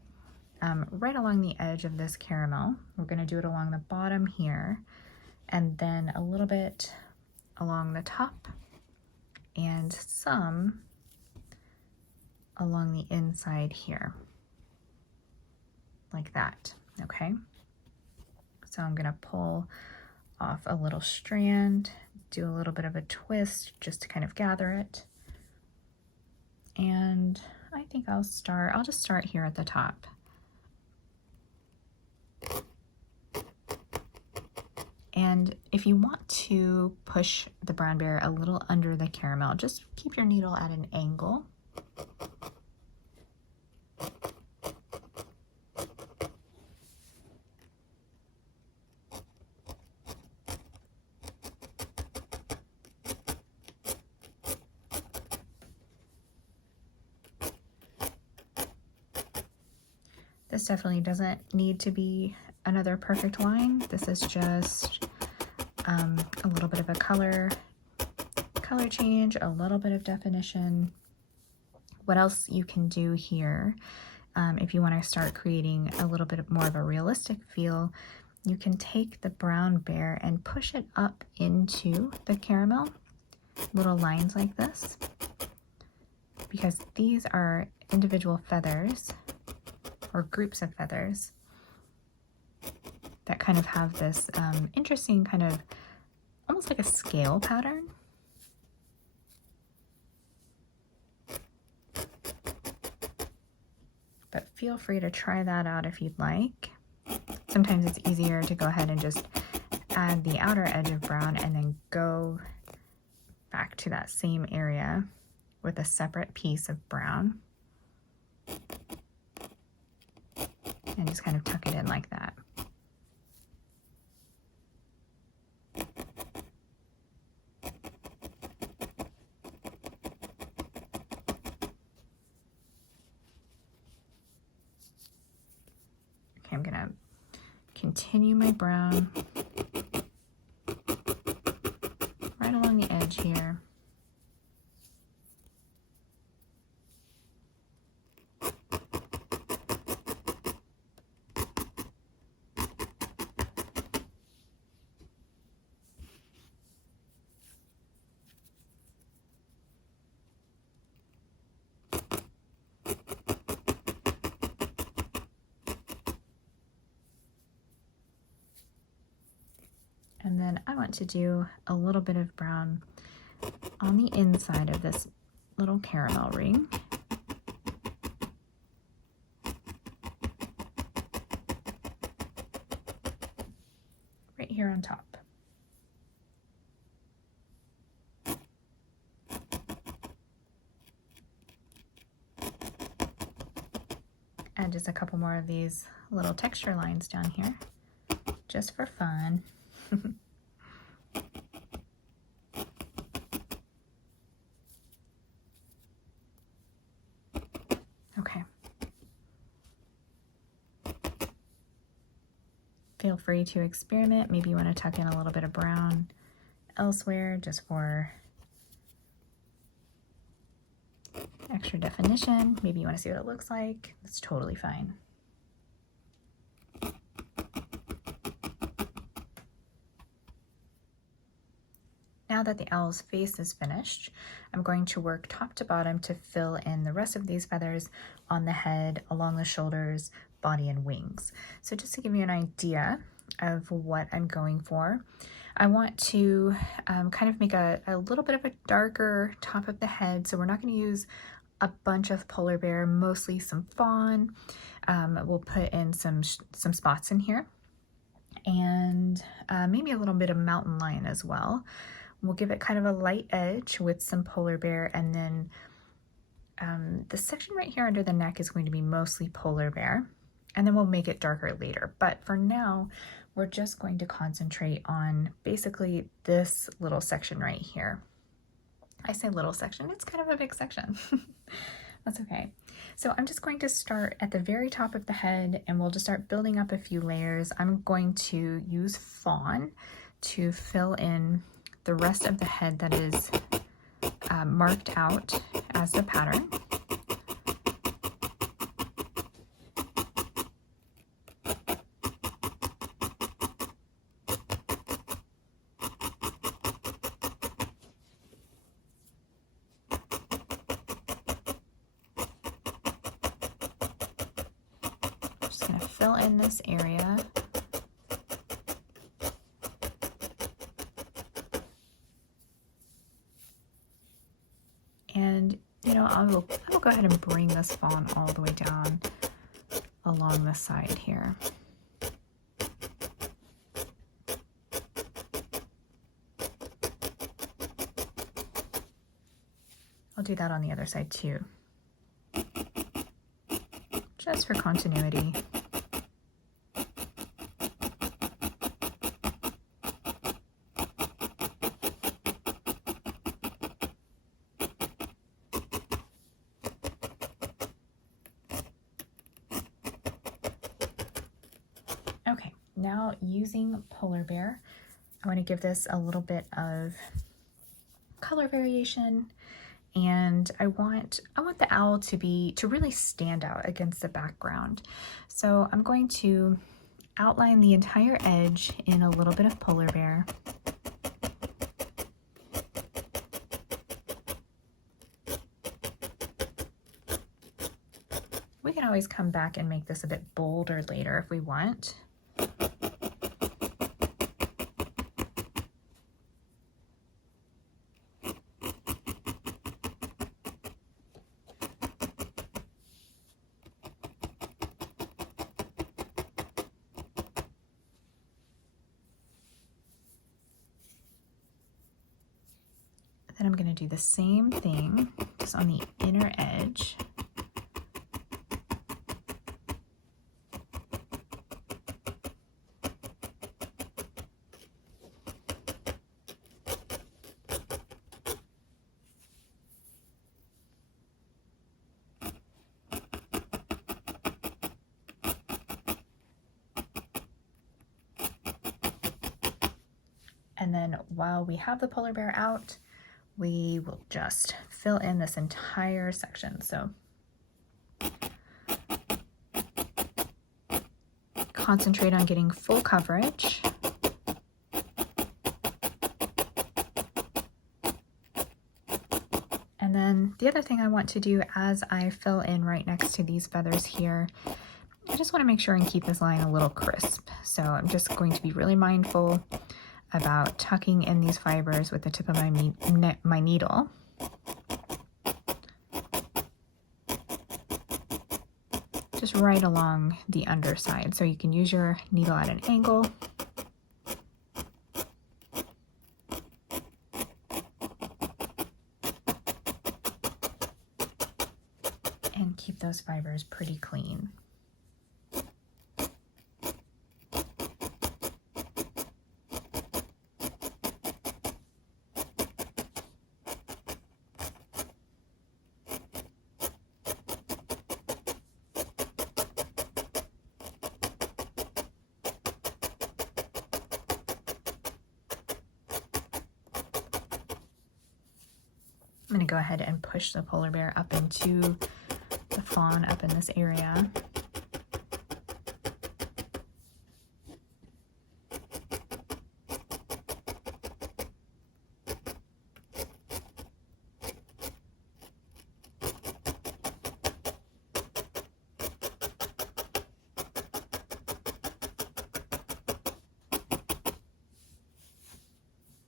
right along the edge of this caramel. We're going to do it along the bottom here, and then a little bit along the top, and some along the inside here, like that, okay? So I'm going to pull off a little strand, do a little bit of a twist just to kind of gather it. And I think I'll just start here at the top. And if you want to push the brown bear a little under the caramel, just keep your needle at an angle. This definitely doesn't need to be another perfect line. This is just a little bit of a color change, a little bit of definition. What else you can do here, if you want to start creating a little bit more of a realistic feel, you can take the brown bear and push it up into the caramel, little lines like this, because these are individual feathers or groups of feathers that kind of have this interesting kind of almost like a scale pattern. But feel free to try that out if you'd like. Sometimes it's easier to go ahead and just add the outer edge of brown and then go back to that same area with a separate piece of brown. And just kind of tuck it in like that. Okay, I'm gonna continue my brown right along the edge here. And then I want to do a little bit of brown on the inside of this little caramel ring. Right here on top. And just a couple more of these little texture lines down here, just for fun. Okay. Feel free to experiment. Maybe you want to tuck in a little bit of brown elsewhere just for extra definition. Maybe you want to see what it looks like. That's totally fine. Now that the owl's face is finished, I'm going to work top to bottom to fill in the rest of these feathers on the head, along the shoulders, body, and wings. So just to give you an idea of what I'm going for, I want to kind of make a little bit of a darker top of the head. So we're not going to use a bunch of polar bear, mostly some fawn. We'll put in some spots in here, and maybe a little bit of mountain lion as well. We'll give it kind of a light edge with some polar bear, and then the section right here under the neck is going to be mostly polar bear, and then we'll make it darker later. But for now, we're just going to concentrate on basically this little section right here. I say little section, it's kind of a big section. That's okay. So I'm just going to start at the very top of the head, and we'll just start building up a few layers. I'm going to use fawn to fill in the rest of the head that is marked out as the pattern. Just going to fill in this area. And, you know, I will go ahead and bring this fawn all the way down along the side here. I'll do that on the other side too, just for continuity. Okay, now using polar bear, I want to give this a little bit of color variation, and I want the owl to really stand out against the background. So I'm going to outline the entire edge in a little bit of polar bear. We can always come back and make this a bit bolder later if we want. Then I'm going to do the same thing just on the inner edge. And then while we have the polar bear out, we will just fill in this entire section. So concentrate on getting full coverage. And then the other thing I want to do as I fill in right next to these feathers here, I just want to make sure and keep this line a little crisp. So I'm just going to be really mindful about tucking in these fibers with the tip of my needle. Just right along the underside. So you can use your needle at an angle. And keep those fibers pretty clean. I'm going to go ahead and push the polar bear up into the fawn up in this area.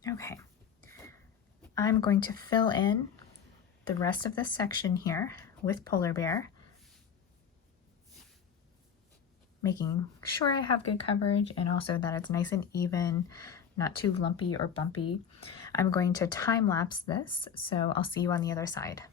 Okay, I'm going to fill in the rest of this section here with polar bear, making sure I have good coverage and also that it's nice and even, not too lumpy or bumpy. I'm going to time lapse this, so I'll see you on the other side.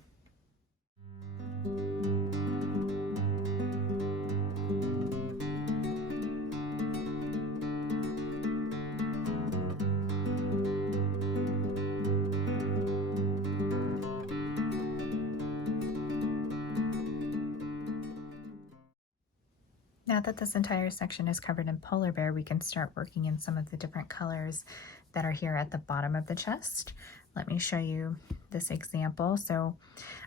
Now that this entire section is covered in polar bear, we can start working in some of the different colors that are here at the bottom of the chest. Let me show you this example. So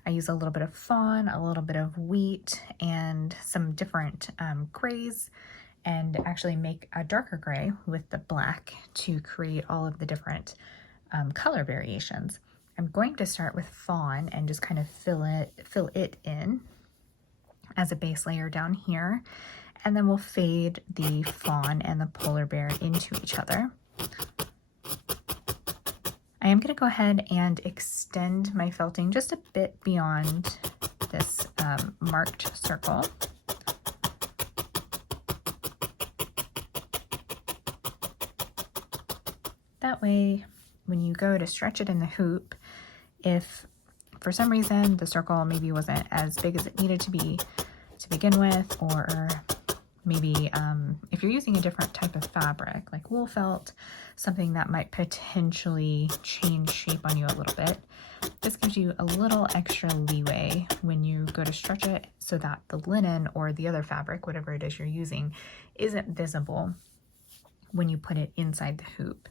I use a little bit of fawn, a little bit of wheat, and some different grays, and actually make a darker gray with the black to create all of the different color variations. I'm going to start with fawn and just kind of fill it in as a base layer down here. And then we'll fade the fawn and the polar bear into each other. I am going to go ahead and extend my felting just a bit beyond this marked circle. That way, when you go to stretch it in the hoop, if for some reason the circle maybe wasn't as big as it needed to be to begin with, or maybe if you're using a different type of fabric like wool felt, something that might potentially change shape on you a little bit, this gives you a little extra leeway when you go to stretch it so that the linen or the other fabric, whatever it is you're using, isn't visible when you put it inside the hoop.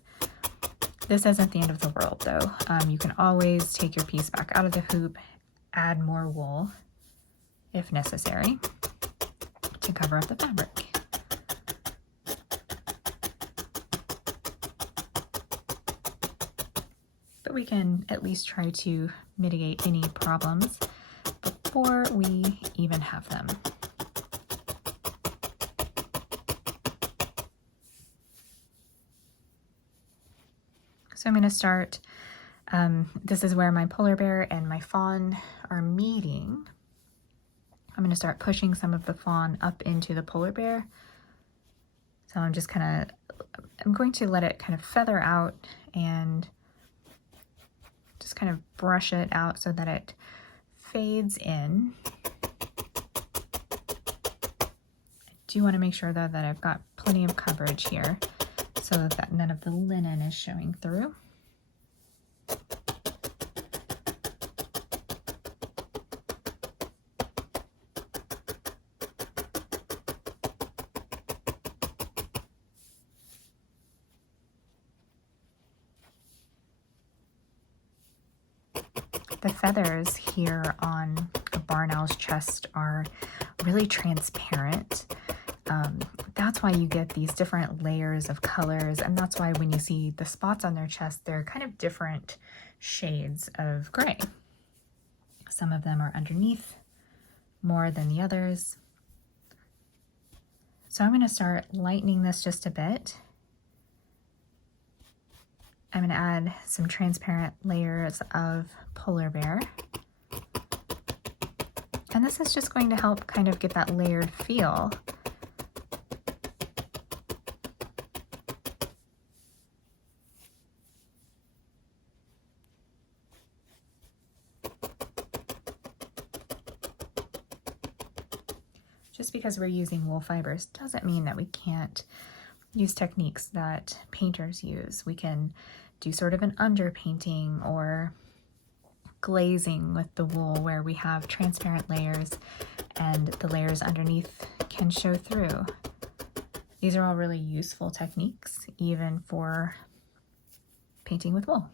This isn't the end of the world though. You can always take your piece back out of the hoop, add more wool if necessary to cover up the fabric. But we can at least try to mitigate any problems before we even have them. So I'm going to start, this is where my polar bear and my fawn are meeting. I'm going to start pushing some of the fawn up into the polar bear. So I'm just I'm going to let it kind of feather out and just kind of brush it out so that it fades in. I do want to make sure though that I've got plenty of coverage here so that none of the linen is showing through. The feathers here on a barn owl's chest are really transparent. That's why you get these different layers of colors, and that's why when you see the spots on their chest, they're kind of different shades of gray. Some of them are underneath more than the others. So I'm going to start lightening this just a bit. I'm going to add some transparent layers of polar bear. And this is just going to help kind of get that layered feel. Just because we're using wool fibers doesn't mean that we can't use techniques that painters use. We can do sort of an underpainting or glazing with the wool where we have transparent layers and the layers underneath can show through. These are all really useful techniques, even for painting with wool.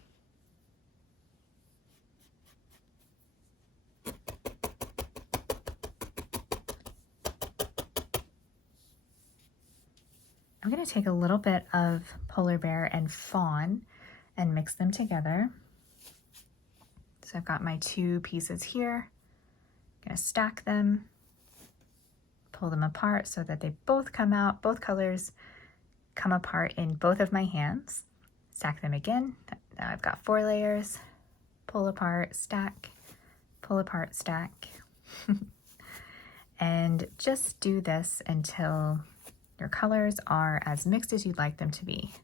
I'm going to take a little bit of polar bear and fawn and mix them together. So I've got my two pieces here. I'm going to stack them, pull them apart so that they both come out, both colors come apart in both of my hands. Stack them again. Now I've got 4 layers. Pull apart, stack, pull apart, stack. And just do this until your colors are as mixed as you'd like them to be.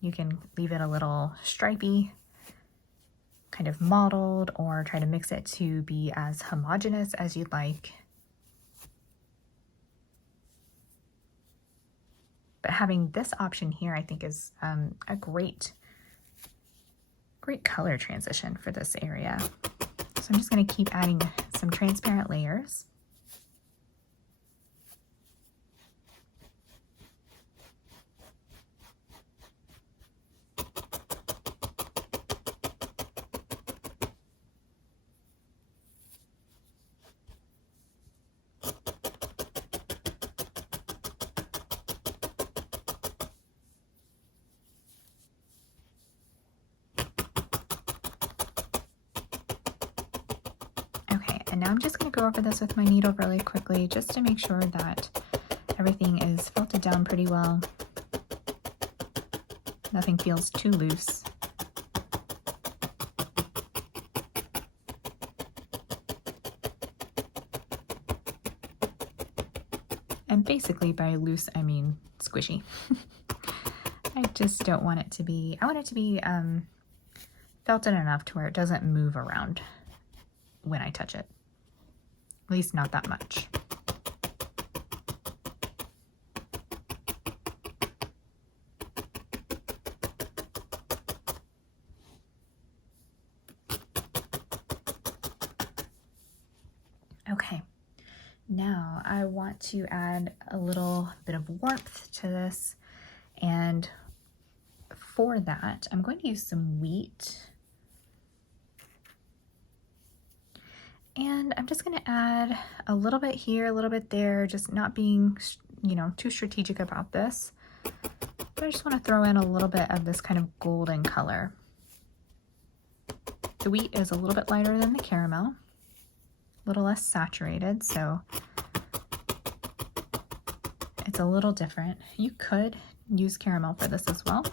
You can leave it a little stripy, kind of mottled, or try to mix it to be as homogeneous as you'd like. But having this option here, I think, is a great color transition for this area. So I'm just going to keep adding some transparent layers. And now I'm just going to go over this with my needle really quickly just to make sure that everything is felted down pretty well. Nothing feels too loose. And basically by loose, I mean squishy. I just don't want it to be, I want it to be felted enough to where it doesn't move around when I touch it. At least not that much. Okay, now I want to add a little bit of warmth to this, and for that I'm going to use some wheat. And I'm just going to add a little bit here, a little bit there, just not being, too strategic about this. But I just want to throw in a little bit of this kind of golden color. The wheat is a little bit lighter than the caramel, a little less saturated, so it's a little different. You could use caramel for this as well.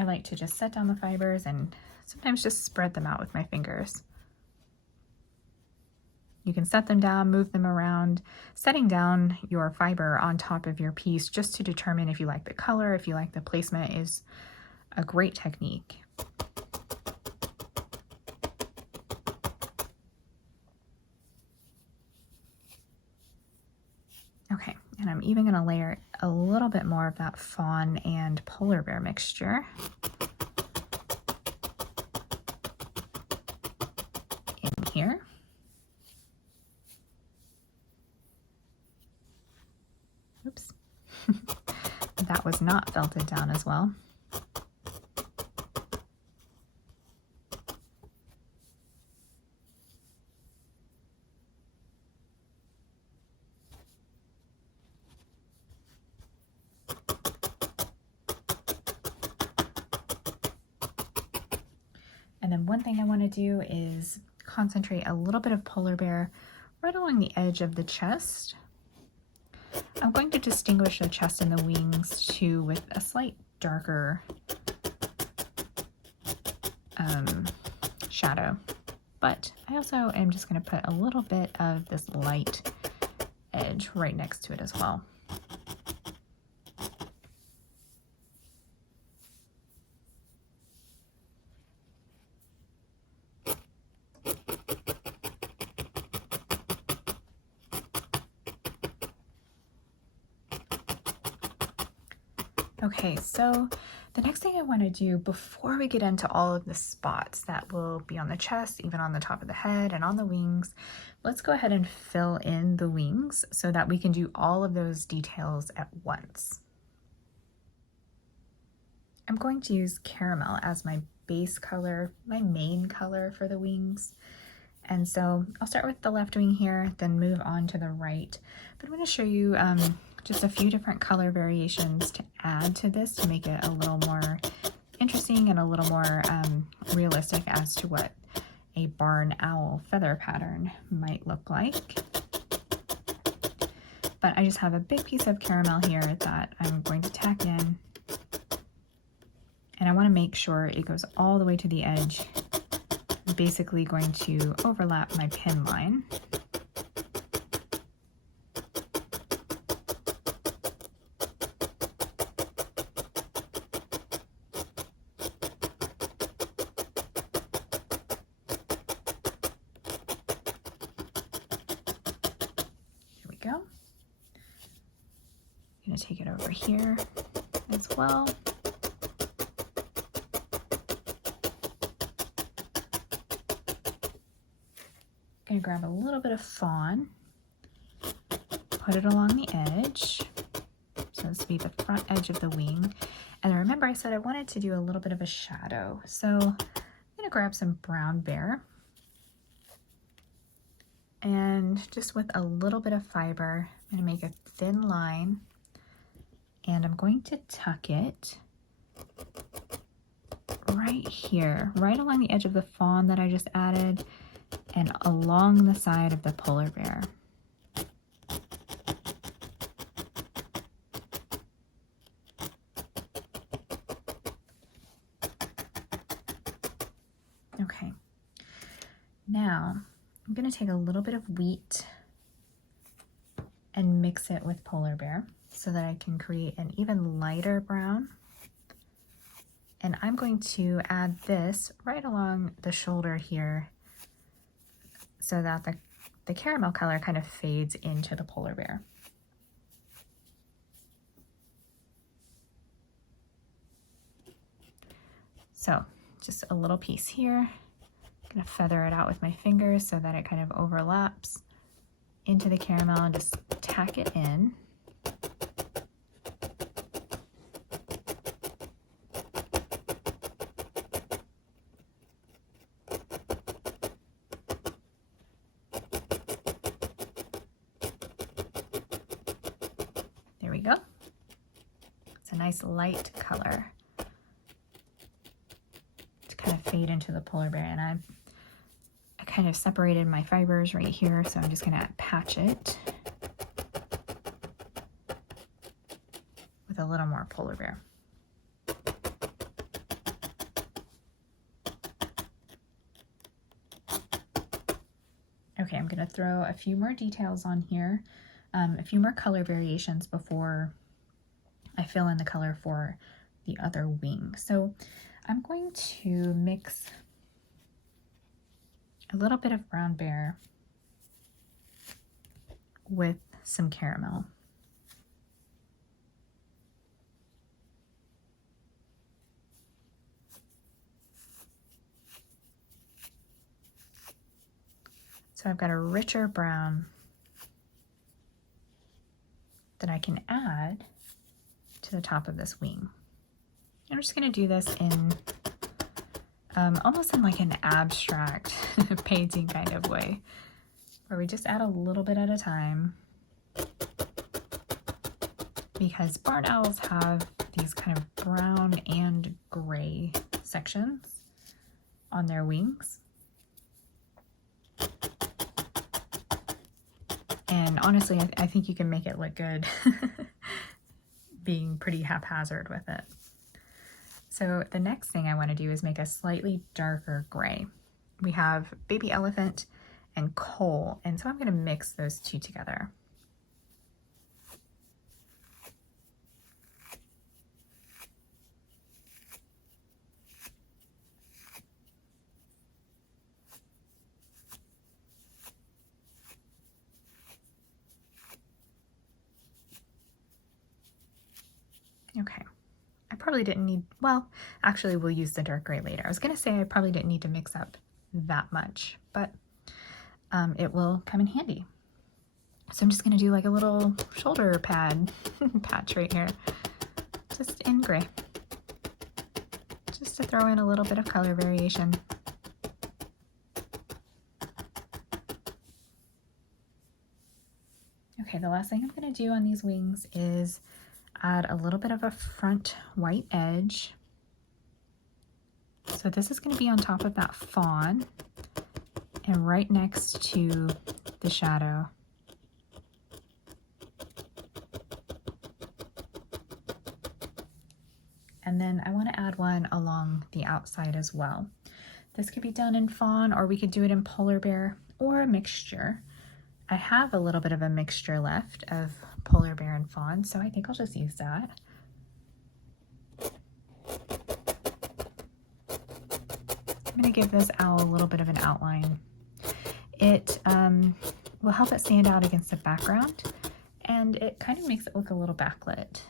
I like to just set down the fibers and sometimes just spread them out with my fingers. You can set them down, move them around, setting down your fiber on top of your piece just to determine if you like the color, if you like the placement, is a great technique. Okay, and I'm even gonna layer a little bit more of that fawn and polar bear mixture in here. Oops, that was not felted down as well. And then one thing I want to do is concentrate a little bit of polar bear right along the edge of the chest. I'm going to distinguish the chest and the wings too with a slight darker shadow. But I also am just going to put a little bit of this light edge right next to it as well. Okay, so the next thing I want to do before we get into all of the spots that will be on the chest, even on the top of the head and on the wings, let's go ahead and fill in the wings so that we can do all of those details at once. I'm going to use caramel as my base color, my main color for the wings. And so I'll start with the left wing here, then move on to the right. But I'm going to show you just a few different color variations to add to this to make it a little more interesting and a little more realistic as to what a barn owl feather pattern might look like. But I just have a big piece of caramel here that I'm going to tack in. And I want to make sure it goes all the way to the edge. I'm basically going to overlap my pin line. Go. I'm going to take it over here as well. Going to grab a little bit of fawn, put it along the edge, so this will be the front edge of the wing. And remember I said I wanted to do a little bit of a shadow, so I'm going to grab some brown bear. And just with a little bit of fiber, I'm going to make a thin line, and I'm going to tuck it right here, right along the edge of the fawn that I just added, and along the side of the polar bear. Okay, now I'm going to take a little bit of wheat and mix it with polar bear so that I can create an even lighter brown. And I'm going to add this right along the shoulder here so that the caramel color kind of fades into the polar bear. So just a little piece here. I'm going to feather it out with my fingers so that it kind of overlaps into the caramel and just tack it in. There we go. It's a nice light color to kind of fade into the polar bear, and I kind of separated my fibers right here, so I'm just going to patch it with a little more polar bear. gonna throw a few more details on here, a few more color variations before I fill in the color for the other wing. So I'm going to mix a little bit of brown bear with some caramel. So I've got a richer brown that I can add to the top of this wing. I'm just going to do this in almost in like an abstract painting kind of way, where we just add a little bit at a time, because barn owls have these kind of brown and gray sections on their wings. And honestly, I think you can make it look good being pretty haphazard with it. So the next thing I want to do is make a slightly darker gray. We have baby elephant and coal, and so I'm going to mix those two together. Okay, I probably didn't need, well, actually we'll use the dark gray later. I was going to say I probably didn't need to mix up that much, but it will come in handy. So I'm just going to do like a little shoulder pad patch right here, just in gray, just to throw in a little bit of color variation. Okay, the last thing I'm going to do on these wings is add a little bit of a front white edge. So this is going to be on top of that fawn and right next to the shadow. And then I want to add one along the outside as well. This could be done in fawn, or we could do it in polar bear, or a mixture. I have a little bit of a mixture left of polar bear and fawn, so I think I'll just use that. I'm going to give this owl a little bit of an outline. It will help it stand out against the background, and it kind of makes it look a little backlit.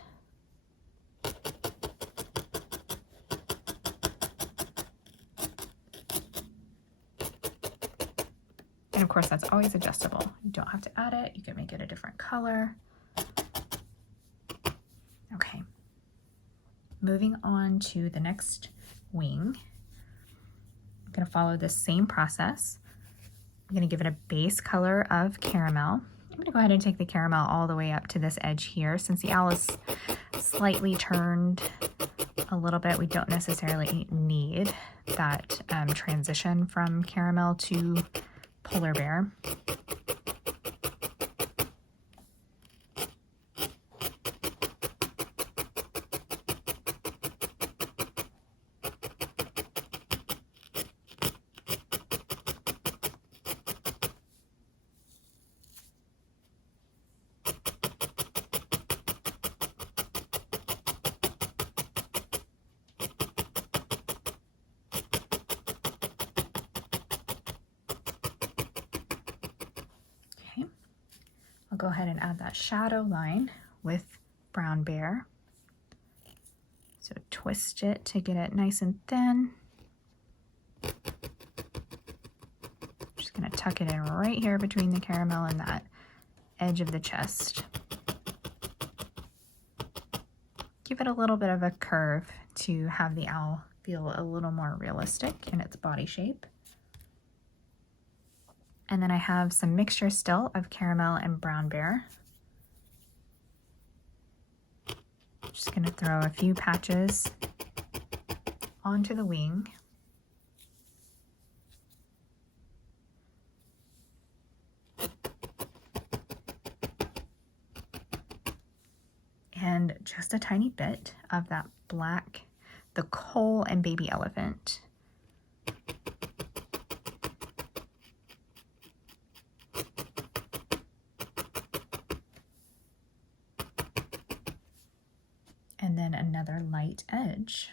And of course, that's always adjustable. You don't have to add it. You can make it a different color. Okay. Moving on to the next wing. I'm going to follow the same process. I'm going to give it a base color of caramel. I'm going to go ahead and take the caramel all the way up to this edge here. Since the owl is slightly turned a little bit, we don't necessarily need that transition from caramel to polar bear. I'll go ahead and add that shadow line with brown bear. So twist it to get it nice and thin. Just gonna tuck it in right here between the caramel and that edge of the chest. Give it a little bit of a curve to have the owl feel a little more realistic in its body shape. And then I have some mixture still of caramel and brown bear. Just gonna throw a few patches onto the wing. And just a tiny bit of that black, the coal and baby elephant. another light edge.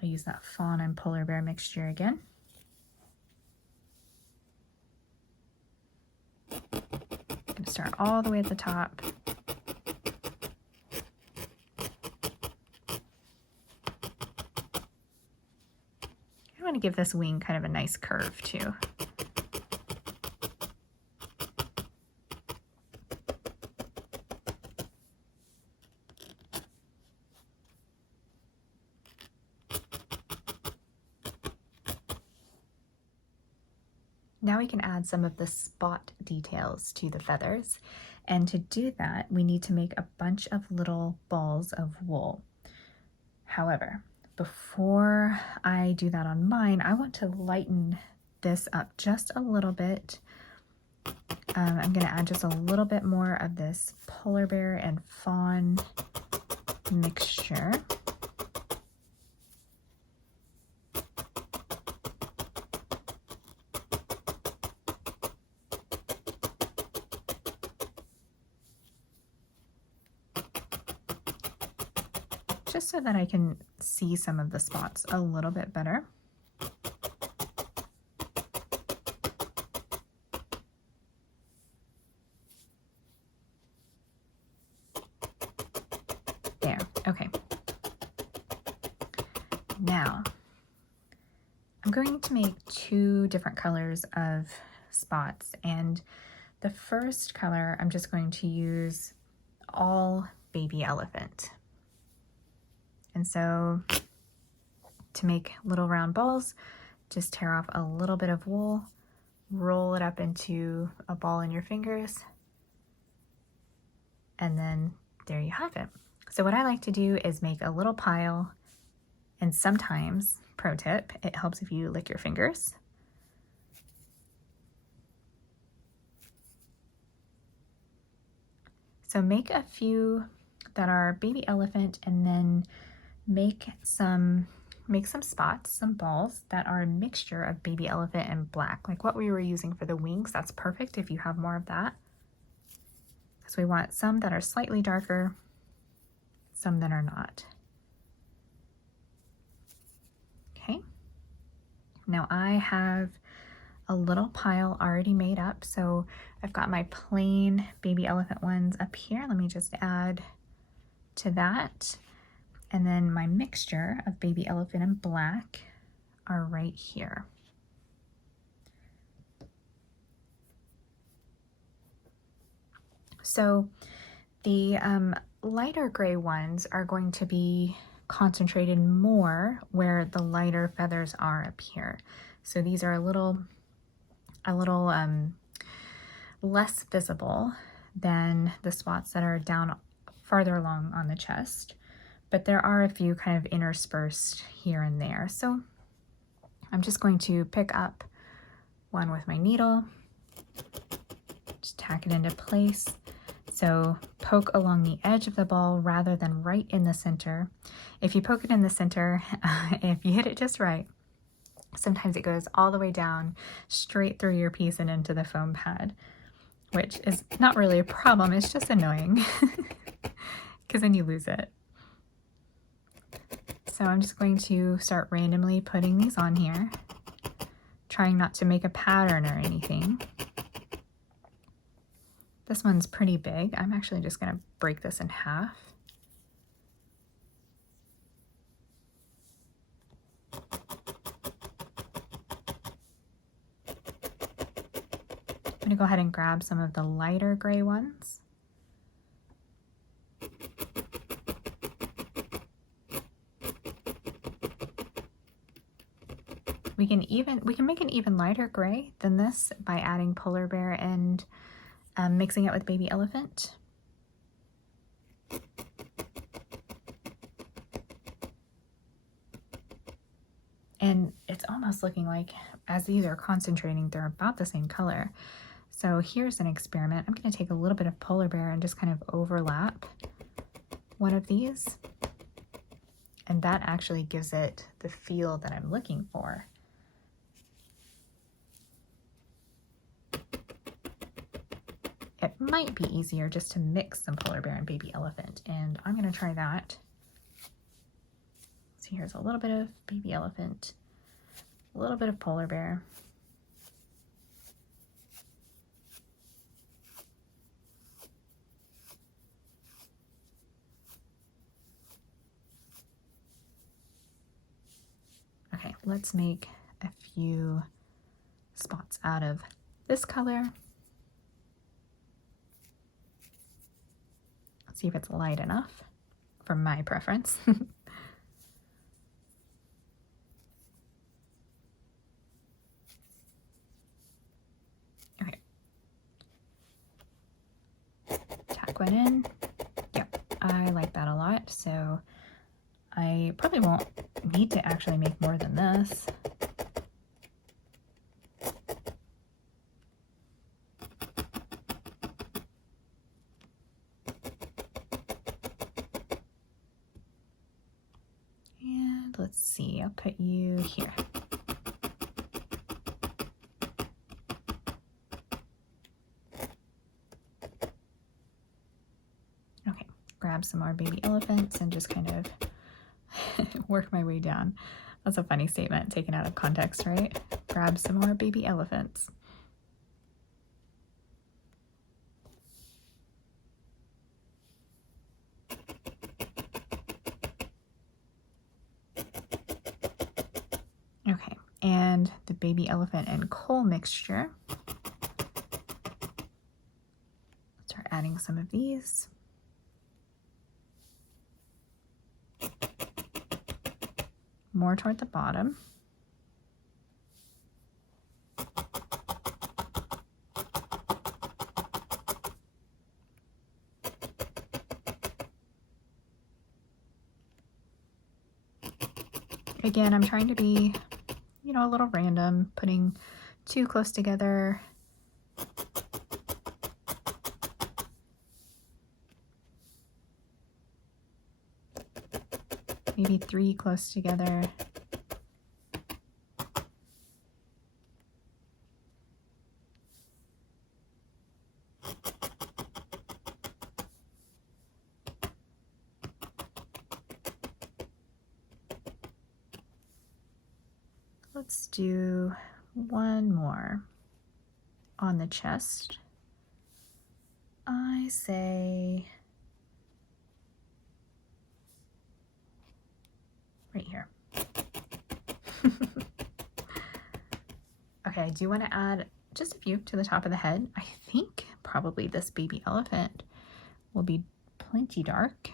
I'll use that fawn and polar bear mixture again. I'm going to start all the way at the top. I want to give this wing kind of a nice curve too. Now we can add some of the spot details to the feathers. And to do that, we need to make a bunch of little balls of wool. However, before I do that on mine, I want to lighten this up just a little bit. I'm going to add just a little bit more of this polar bear and fawn mixture. Just so that I can see some of the spots a little bit better. There, okay. Now, I'm going to make 2 different colors of spots, and the first color I'm just going to use all baby elephant. And so to make little round balls, just tear off a little bit of wool, roll it up into a ball in your fingers, and then there you have it. So what I like to do is make a little pile, and sometimes, pro tip, it helps if you lick your fingers. So make a few that are baby elephant, and then make some spots, some balls that are a mixture of baby elephant and black, like what we were using for the wings. That's perfect if you have more of that. So we want some that are slightly darker, some that are not. Okay. Now I have a little pile already made up. So I've got my plain baby elephant ones up here. Let me just add to that. And then my mixture of baby elephant and black are right here. So the lighter gray ones are going to be concentrated more where the lighter feathers are up here. So these are a little less visible than the spots that are down farther along on the chest, but there are a few kind of interspersed here and there. So I'm just going to pick up one with my needle, just tack it into place. So poke along the edge of the ball rather than right in the center. If you poke it in the center, if you hit it just right, sometimes it goes all the way down, straight through your piece and into the foam pad, which is not really a problem, it's just annoying, because then you lose it. So I'm just going to start randomly putting these on here, trying not to make a pattern or anything. This one's pretty big. I'm actually just going to break this in half. I'm going to go ahead and grab some of the lighter gray ones. We can make an even lighter gray than this by adding polar bear and mixing it with baby elephant. And it's almost looking like, as these are concentrating, they're about the same color. So here's an experiment. I'm going to take a little bit of polar bear and just kind of overlap one of these. And that actually gives it the feel that I'm looking for. it might be easier just to mix some polar bear and baby elephant, and I'm going to try that. So here's a little bit of baby elephant, a little bit of polar bear. Okay, let's make a few spots out of this color. Let's see if it's light enough for my preference. Okay. Tack one in. Yep, I like that a lot, so I probably won't need to actually make more than this. And let's see, I'll put you here. Okay, grab some more baby elephants and just kind of work my way down. That's a funny statement taken out of context, right? Grab some more baby elephants. Okay, and the baby elephant and coal mixture. Start adding some of these. More toward the bottom. Again, I'm trying to be, you know, a little random, putting two close together. Maybe three close together. Let's do one more on the chest. I say right here. Okay, I do want to add just a few to the top of the head. I think probably this baby elephant will be plenty dark.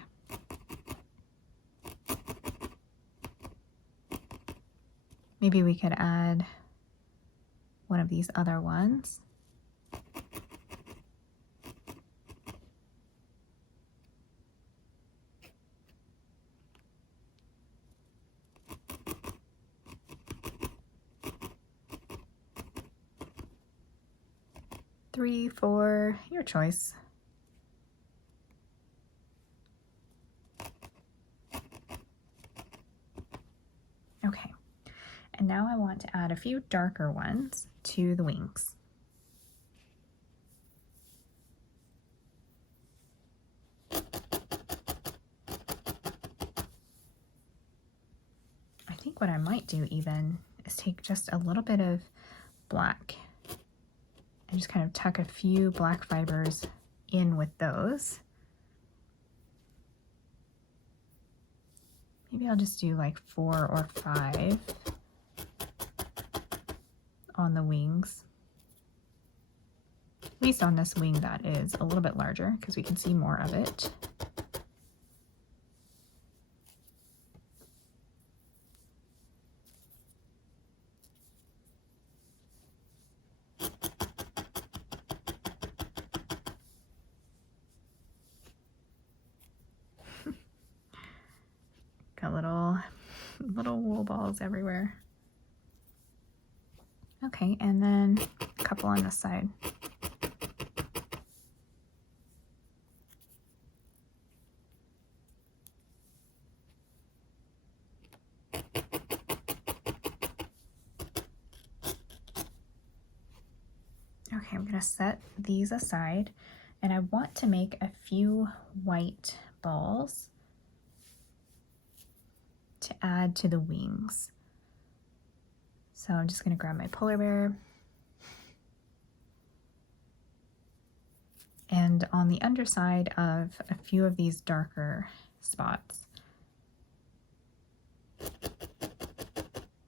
Maybe we could add one of these other ones. Three, four, your choice. Okay, and now I want to add a few darker ones to the wings. I think what I might do even is take just a little bit of black and just kind of tuck a few black fibers in with those. Maybe I'll just do like 4 or 5 on the wings. At least on this wing that is a little bit larger because we can see more of it. Got little wool balls everywhere. Okay, and then a couple on this side. Okay, I'm gonna set these aside, and I want to make a few white balls to add to the wings. So I'm just gonna grab my polar bear, and on the underside of a few of these darker spots, I'm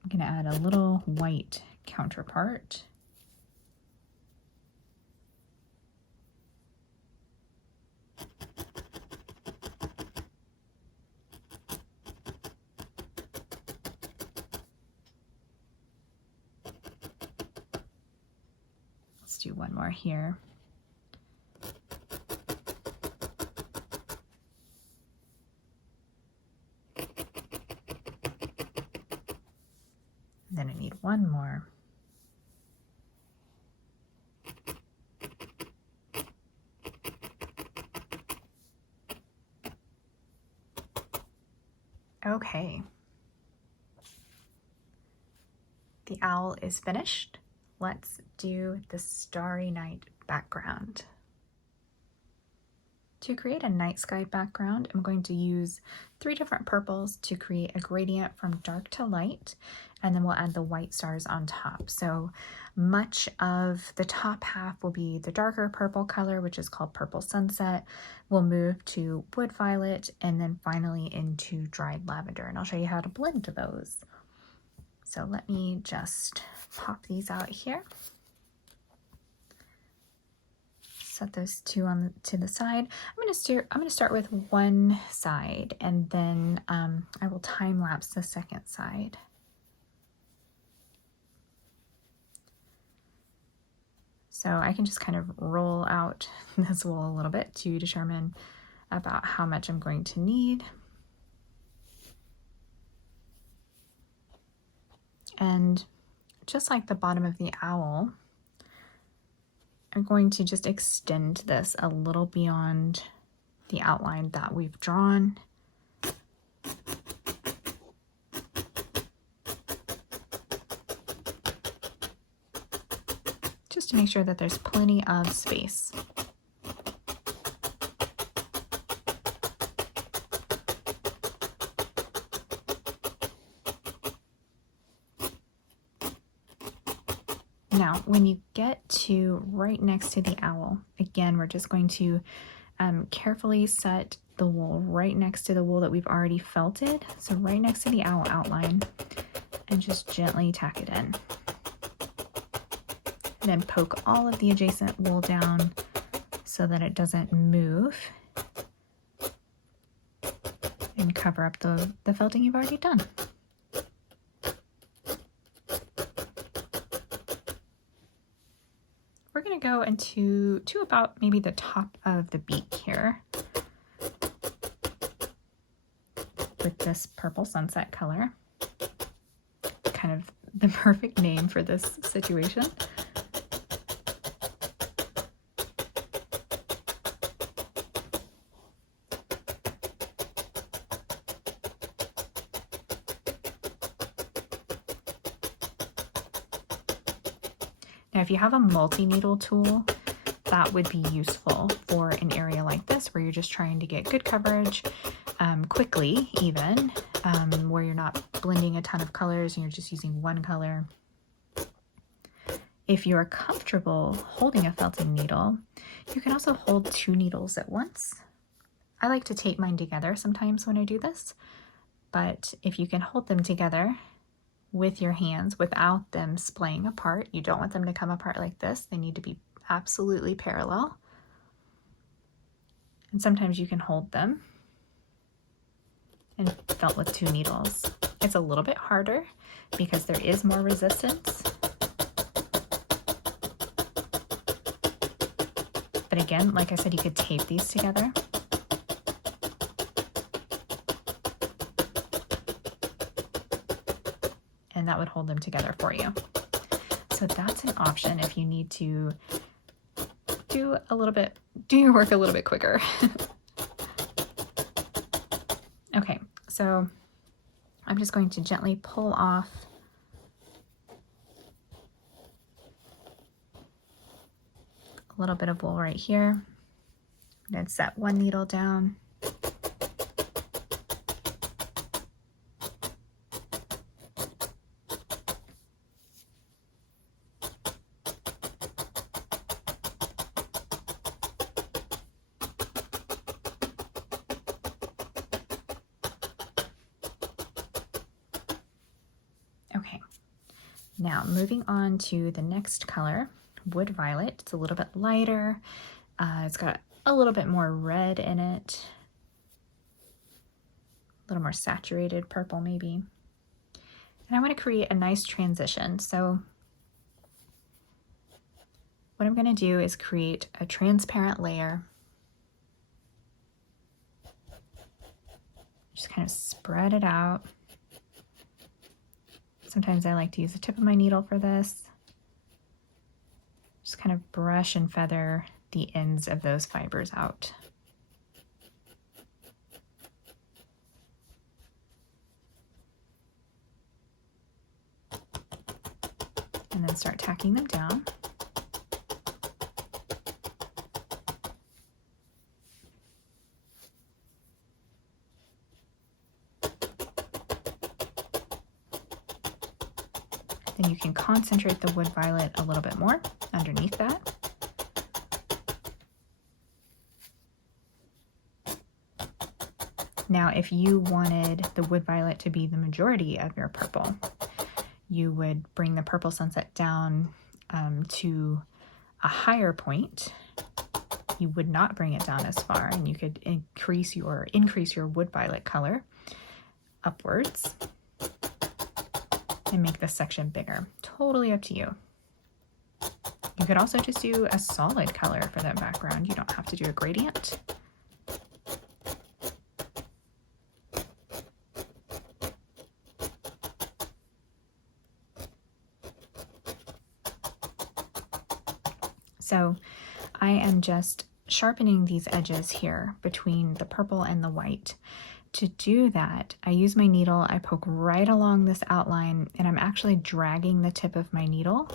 gonna add a little white counterpart. Let's do one more here. Then I need one more. Okay. The owl is finished. Let's do the Starry Night background. To create a night sky background, I'm going to use 3 different purples to create a gradient from dark to light, and then we'll add the white stars on top. So much of the top half will be the darker purple color, which is called Purple Sunset. We'll move to Wood Violet, and then finally into Dried Lavender, and I'll show you how to blend those. So let me just pop these out here. Set those 2 on to the side. I'm going to start with one side, and then I will time lapse the second side. So I can just kind of roll out this wool a little bit to determine about how much I'm going to need. And just like the bottom of the owl, I'm going to just extend this a little beyond the outline that we've drawn. Just to make sure that there's plenty of space. Now, when you get to right next to the owl, again, we're just going to carefully set the wool right next to the wool that we've already felted. So right next to the owl outline, and just gently tack it in. And then poke all of the adjacent wool down so that it doesn't move, and cover up the felting you've already done. We're going to go into to about maybe the top of the beak here with this Purple Sunset color. Kind of the perfect name for this situation. Now, if you have a multi-needle tool, that would be useful for an area like this where you're just trying to get good coverage quickly, even where you're not blending a ton of colors and you're just using one color. If you're comfortable holding a felting needle, you can also hold 2 needles at once. I like to tape mine together sometimes when I do this, but if you can hold them together with your hands without them splaying apart, you don't want them to come apart like this. They need to be absolutely parallel. And sometimes you can hold them and felt with 2 needles. It's a little bit harder because there is more resistance. But again, like I said, you could tape these together. And that would hold them together for you. So that's an option if you need to do your work a little bit quicker. Okay, so I'm just going to gently pull off little bit of wool right here. I'm going to set one needle down. Okay, now moving on to the next color, Wood Violet. It's a little bit lighter. It's got a little bit more red in it, a little more saturated purple maybe. And I want to create a nice transition. So what I'm going to do is create a transparent layer. Just kind of spread it out. Sometimes I like to use the tip of my needle for this. Just kind of brush and feather the ends of those fibers out. And then start tacking them down. Then you can concentrate the Wood Violet a little bit more underneath that. Now, if you wanted the Wood Violet to be the majority of your purple, you would bring the Purple Sunset down to a higher point. You would not bring it down as far, and you could increase your Wood Violet color upwards and make this section bigger. Totally up to you. You could also just do a solid color for that background. You don't have to do a gradient. So I am just sharpening these edges here between the purple and the white. To do that, I use my needle, I poke right along this outline, and I'm actually dragging the tip of my needle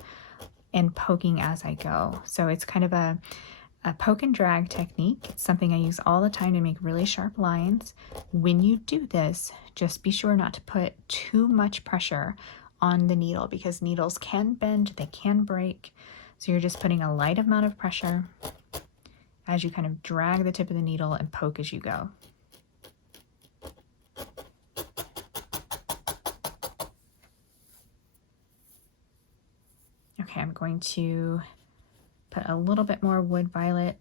and poking as I go. So it's kind of a poke and drag technique. It's something I use all the time to make really sharp lines. When you do this, just be sure not to put too much pressure on the needle because needles can bend, they can break. So you're just putting a light amount of pressure as you kind of drag the tip of the needle and poke as you go. Okay, I'm going to put a little bit more Wood Violet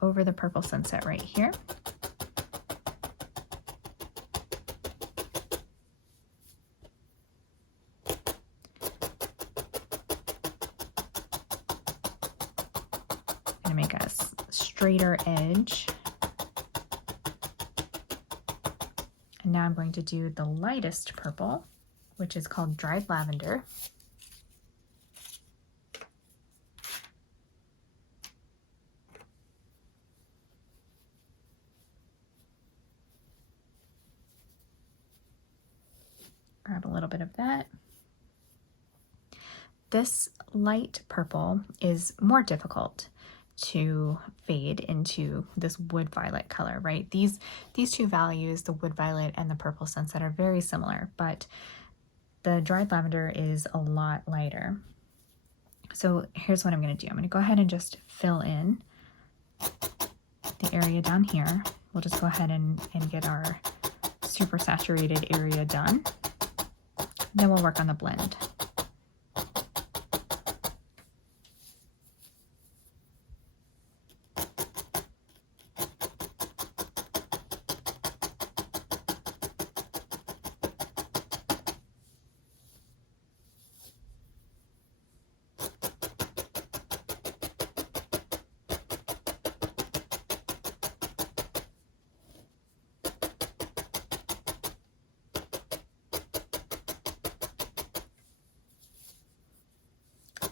over the Purple Sunset right here. I'm going to make a straighter edge. And now I'm going to do the lightest purple, which is called Dried Lavender. Grab a little bit of that. This light purple is more difficult to fade into this Wood Violet color, right? These two values, the Wood Violet and the Purple Sunset, are very similar, but the Dried Lavender is a lot lighter. So here's what I'm going to do. I'm going to go ahead and just fill in the area down here. We'll just go ahead and get our super saturated area done. Then we'll work on the blend.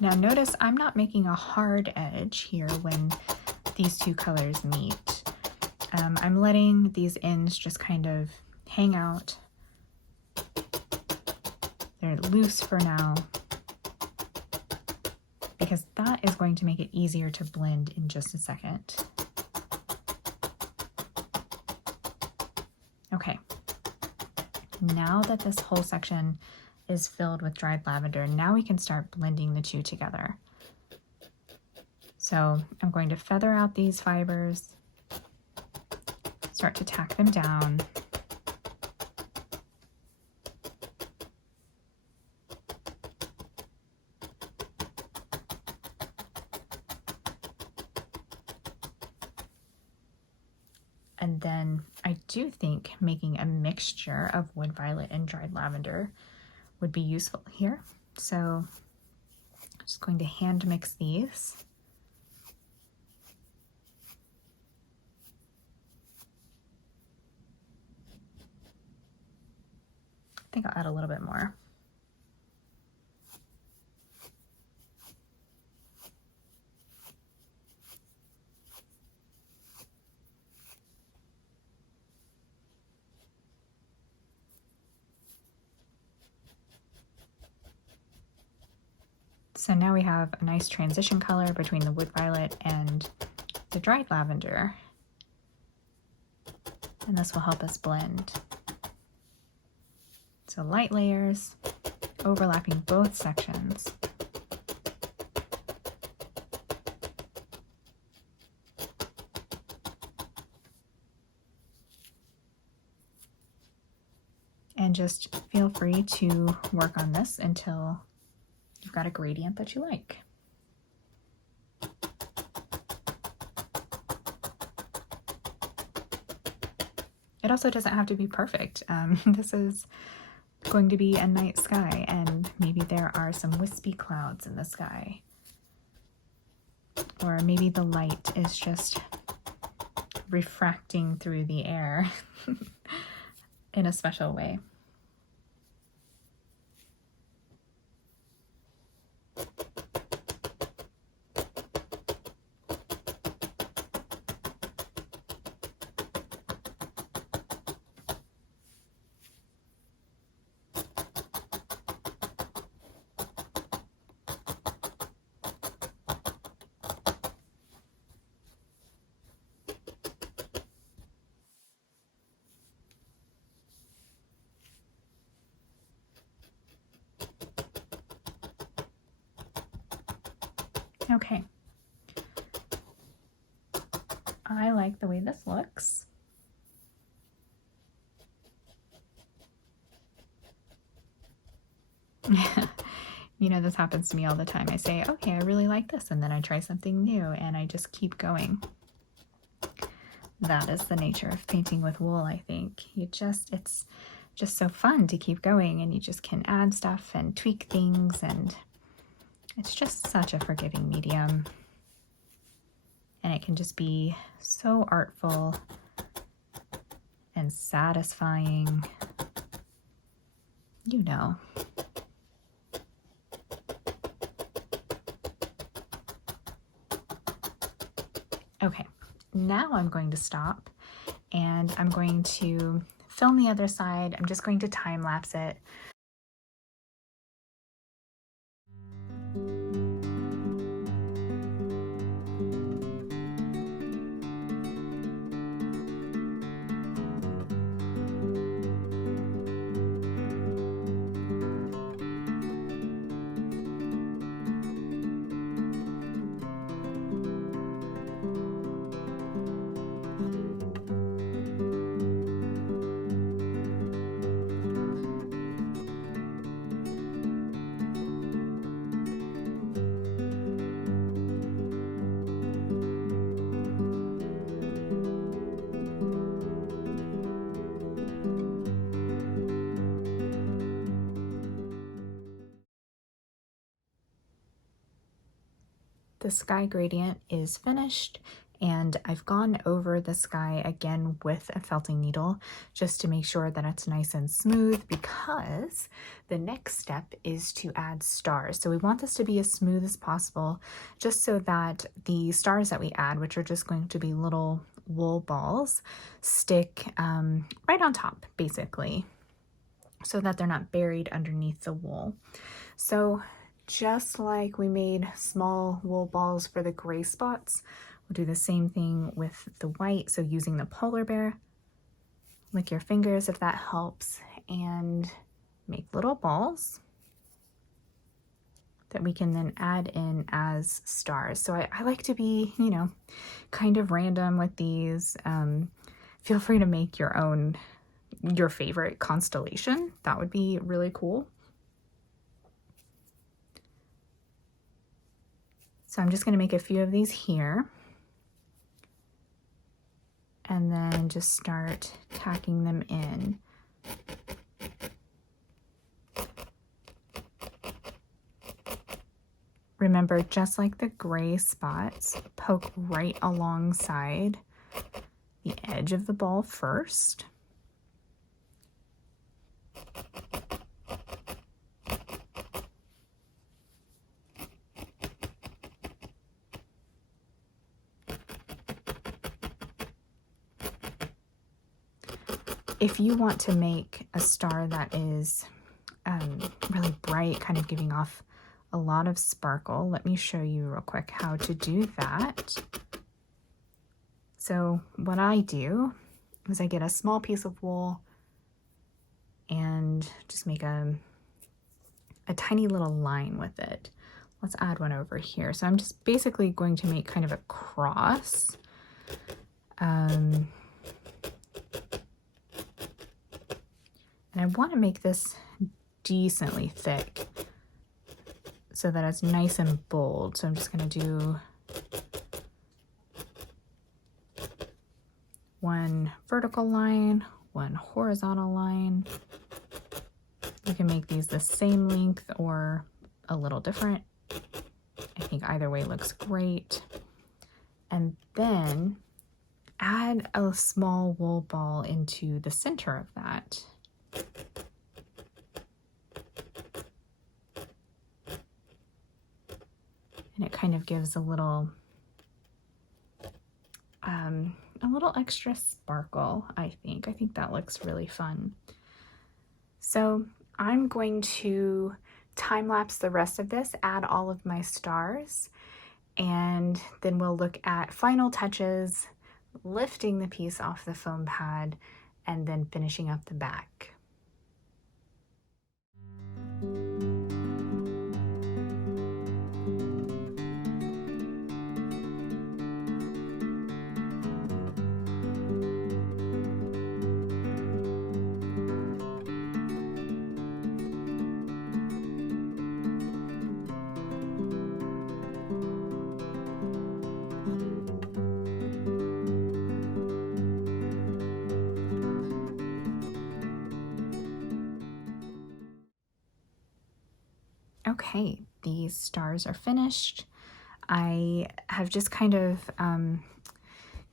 Now notice I'm not making a hard edge here when these two colors meet. I'm letting these ends just kind of hang out. They're loose for now because that is going to make it easier to blend in just a second. Okay, now that this whole section is filled with dried lavender, now we can start blending the two together. So I'm going to feather out these fibers, start to tack them down. And then I do think making a mixture of wood violet and dried lavender would be useful here. So I'm just going to hand mix these. I think I'll add a little bit more. So now we have a nice transition color between the wood violet and the dried lavender. And this will help us blend. So light layers, overlapping both sections. And just feel free to work on this until you've got a gradient that you like. It also doesn't have to be perfect. This is going to be a night sky, and maybe there are some wispy clouds in the sky. Or maybe the light is just refracting through the air in a special way. Okay. I like the way this looks. You know, this happens to me all the time. I say, okay, I really like this, and then I try something new, and I just keep going. That is the nature of painting with wool, I think. It's just so fun to keep going, and you just can add stuff and tweak things, and it's just such a forgiving medium. And it can just be so artful and satisfying. You know. Okay, now I'm going to stop and I'm going to film the other side. I'm just going to time lapse it. The sky gradient is finished, and I've gone over the sky again with a felting needle just to make sure that it's nice and smooth, because the next step is to add stars. So we want this to be as smooth as possible, just so that the stars that we add, which are just going to be little wool balls, stick right on top, basically, so that they're not buried underneath the wool. So just like we made small wool balls for the gray spots, we'll do the same thing with the white. So using the polar bear, lick your fingers if that helps, and make little balls that we can then add in as stars. So I like to be, you know, kind of random with these. Feel free to make your favorite constellation. That would be really cool. So I'm just going to make a few of these here, and then just start tacking them in. Remember, just like the gray spots, poke right alongside the edge of the ball first. If you want to make a star that is really bright, kind of giving off a lot of sparkle, let me show you real quick how to do that. So what I do is I get a small piece of wool and just make a tiny little line with it. Let's add one over here. So I'm just basically going to make kind of a cross. And I want to make this decently thick so that it's nice and bold. So I'm just going to do one vertical line, one horizontal line. You can make these the same length or a little different. I think either way looks great. And then add a small wool ball into the center of that. And it kind of gives a little extra sparkle, I think. I think that looks really fun. So I'm going to time lapse the rest of this, add all of my stars, and then we'll look at final touches, lifting the piece off the foam pad, and then finishing up the back. Okay, these stars are finished. I have just kind of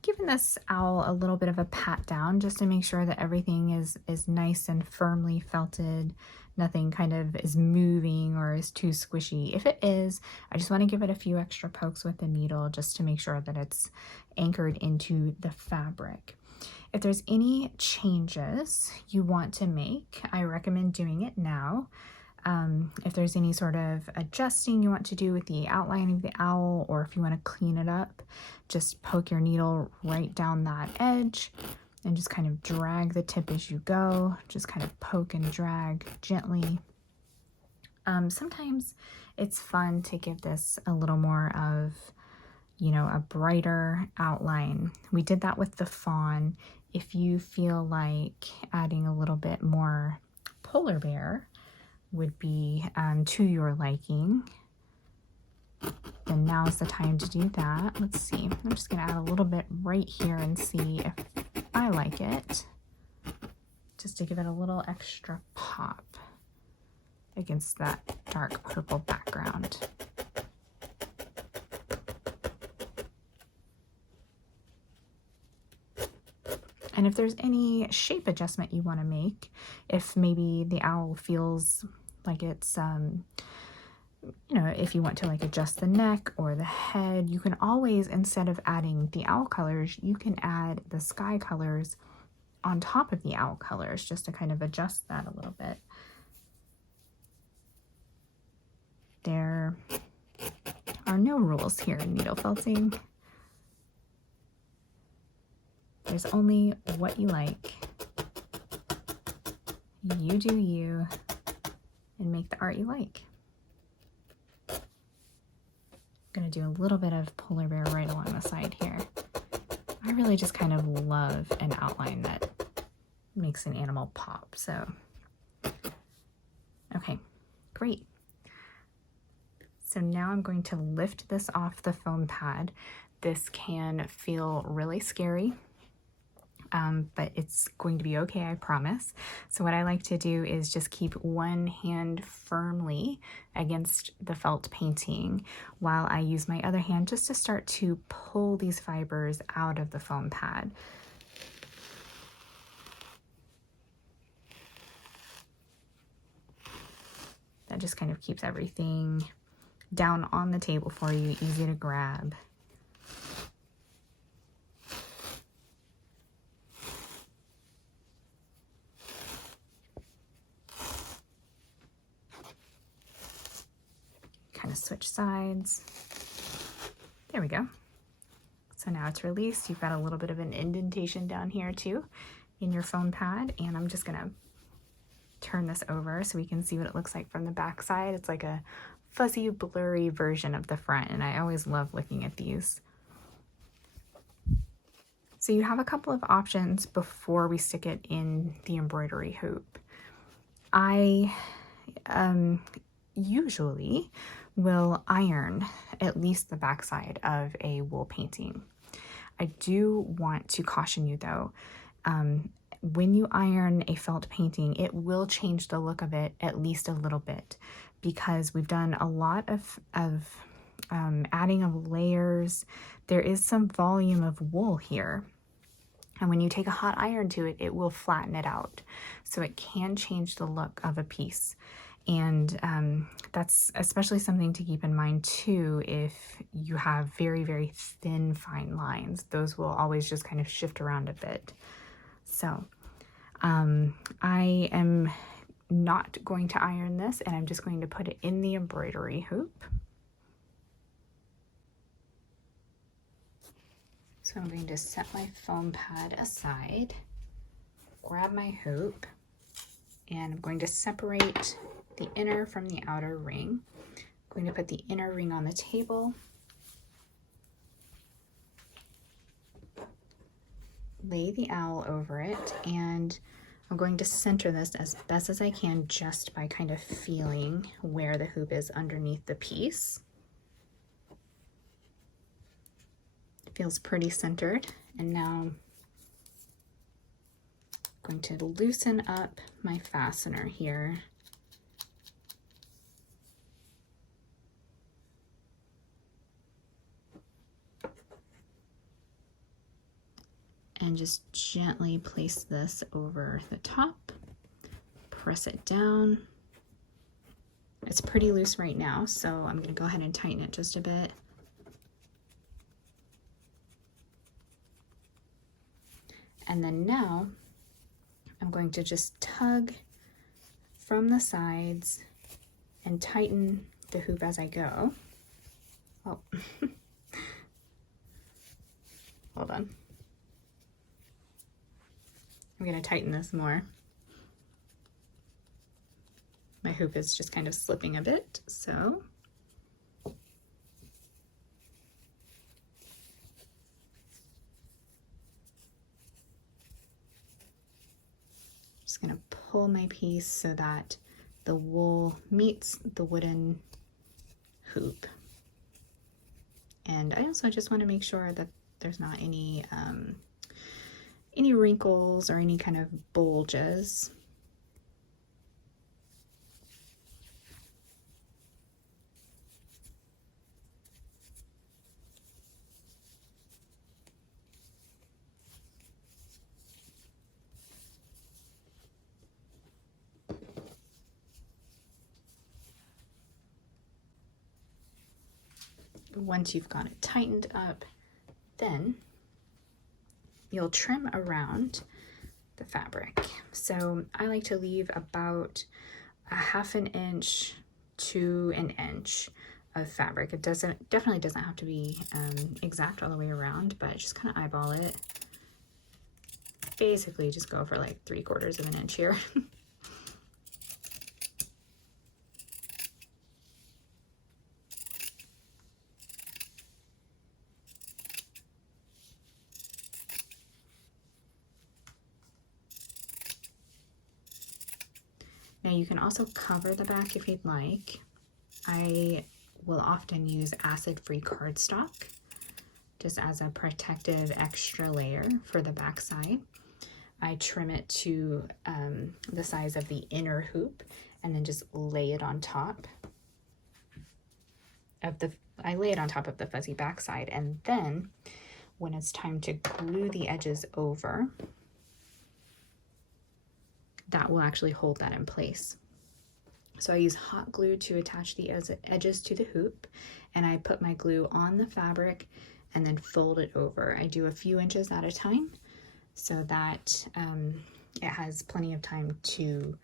given this owl a little bit of a pat down just to make sure that everything is nice and firmly felted. Nothing kind of is moving or is too squishy. If it is, I just want to give it a few extra pokes with the needle just to make sure that it's anchored into the fabric. If there's any changes you want to make, I recommend doing it now. If there's any sort of adjusting you want to do with the outline of the owl, or if you want to clean it up, just poke your needle right down that edge and just kind of drag the tip as you go. Just kind of poke and drag gently. Sometimes it's fun to give this a little more of, you know, a brighter outline. We did that with the fawn. If you feel like adding a little bit more polar bear would be to your liking, then now's the time to do that. Let's see, I'm just gonna add a little bit right here and see if I like it, just to give it a little extra pop against that dark purple background. And if there's any shape adjustment you want to make, if maybe the owl feels like it's, you know, if you want to like adjust the neck or the head, you can always, instead of adding the owl colors, you can add the sky colors on top of the owl colors just to kind of adjust that a little bit. There are no rules here in needle felting. There's only what you like. You do you, and make the art you like. I'm gonna do a little bit of polar bear right along the side here. I really just kind of love an outline that makes an animal pop, so. Okay, great. So now I'm going to lift this off the foam pad. This can feel really scary, but it's going to be okay, I promise. So what I like to do is just keep one hand firmly against the felt painting while I use my other hand just to start to pull these fibers out of the foam pad. That just kind of keeps everything down on the table for you, easy to grab. Kind of switch sides. There we go. So now it's released. You've got a little bit of an indentation down here too in your foam pad, and I'm just gonna turn this over so we can see what it looks like from the back side. It's like a fuzzy, blurry version of the front, and I always love looking at these. So you have a couple of options before we stick it in the embroidery hoop. I usually will iron at least the backside of a wool painting. I do want to caution you though, when you iron a felt painting, it will change the look of it at least a little bit, because we've done a lot of adding of layers. There is some volume of wool here, and when you take a hot iron to it, it will flatten it out. So it can change the look of a piece. And that's especially something to keep in mind too if you have very, very thin, fine lines. Those will always just kind of shift around a bit. So I am not going to iron this, and I'm just going to put it in the embroidery hoop. So I'm going to set my foam pad aside, grab my hoop, and I'm going to separate the inner from the outer ring. I'm going to put the inner ring on the table, lay the owl over it, and I'm going to center this as best as I can just by kind of feeling where the hoop is underneath the piece. It feels pretty centered, and now I'm going to loosen up my fastener here. And just gently place this over the top, press it down. It's pretty loose right now, so I'm gonna go ahead and tighten it just a bit. And then now I'm going to just tug from the sides and tighten the hoop as I go. Oh, hold on. I'm going to tighten this more. My hoop is just kind of slipping a bit, so. Just going to pull my piece so that the wool meets the wooden hoop. And I also just want to make sure that there's not any wrinkles or any kind of bulges. Once you've got it tightened up, then you'll trim around the fabric. So I like to leave about a 1/2 inch to an inch of fabric. It definitely doesn't have to be exact all the way around, but just kind of eyeball it. Basically just go for like 3/4 of an inch here. Now you can also cover the back if you'd like. I will often use acid-free cardstock just as a protective extra layer for the back side. I trim it to the size of the inner hoop and then just lay it on top of the fuzzy back side. And then when it's time to glue the edges over, that will actually hold that in place. So I use hot glue to attach the edges to the hoop, and I put my glue on the fabric and then fold it over. I do a few inches at a time so that it has plenty of time to,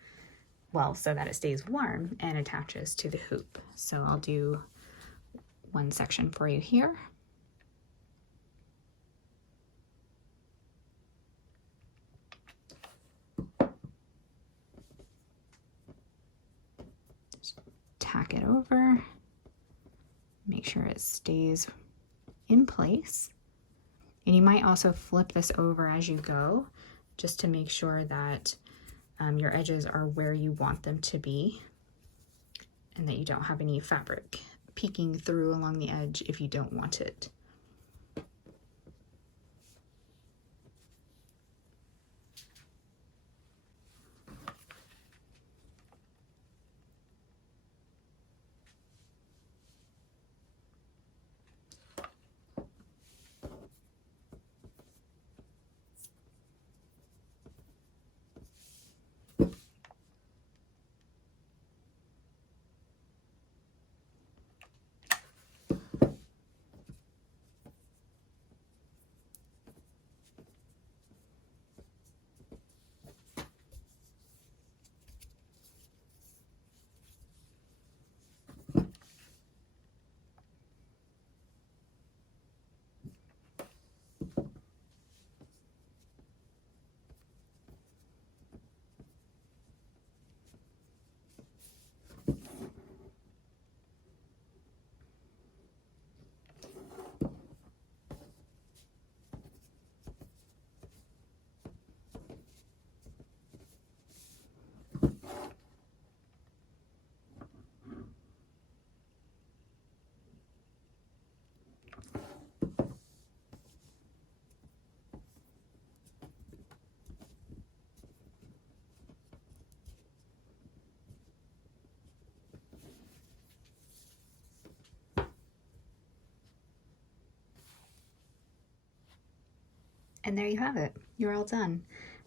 well, so that it stays warm and attaches to the hoop. So I'll do one section for you here. Tack it over, make sure it stays in place. And you might also flip this over as you go, just to make sure that your edges are where you want them to be and that you don't have any fabric peeking through along the edge if you don't want it. And there you have it. You're all done.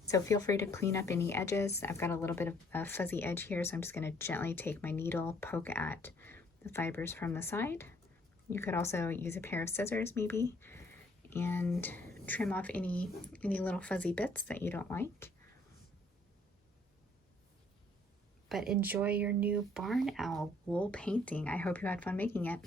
So feel free to clean up any edges. I've got a little bit of a fuzzy edge here, so I'm just going to gently take my needle, poke at the fibers from the side. You could also use a pair of scissors maybe and trim off any little fuzzy bits that you don't like. But enjoy your new barn owl wool painting. I hope you had fun making it.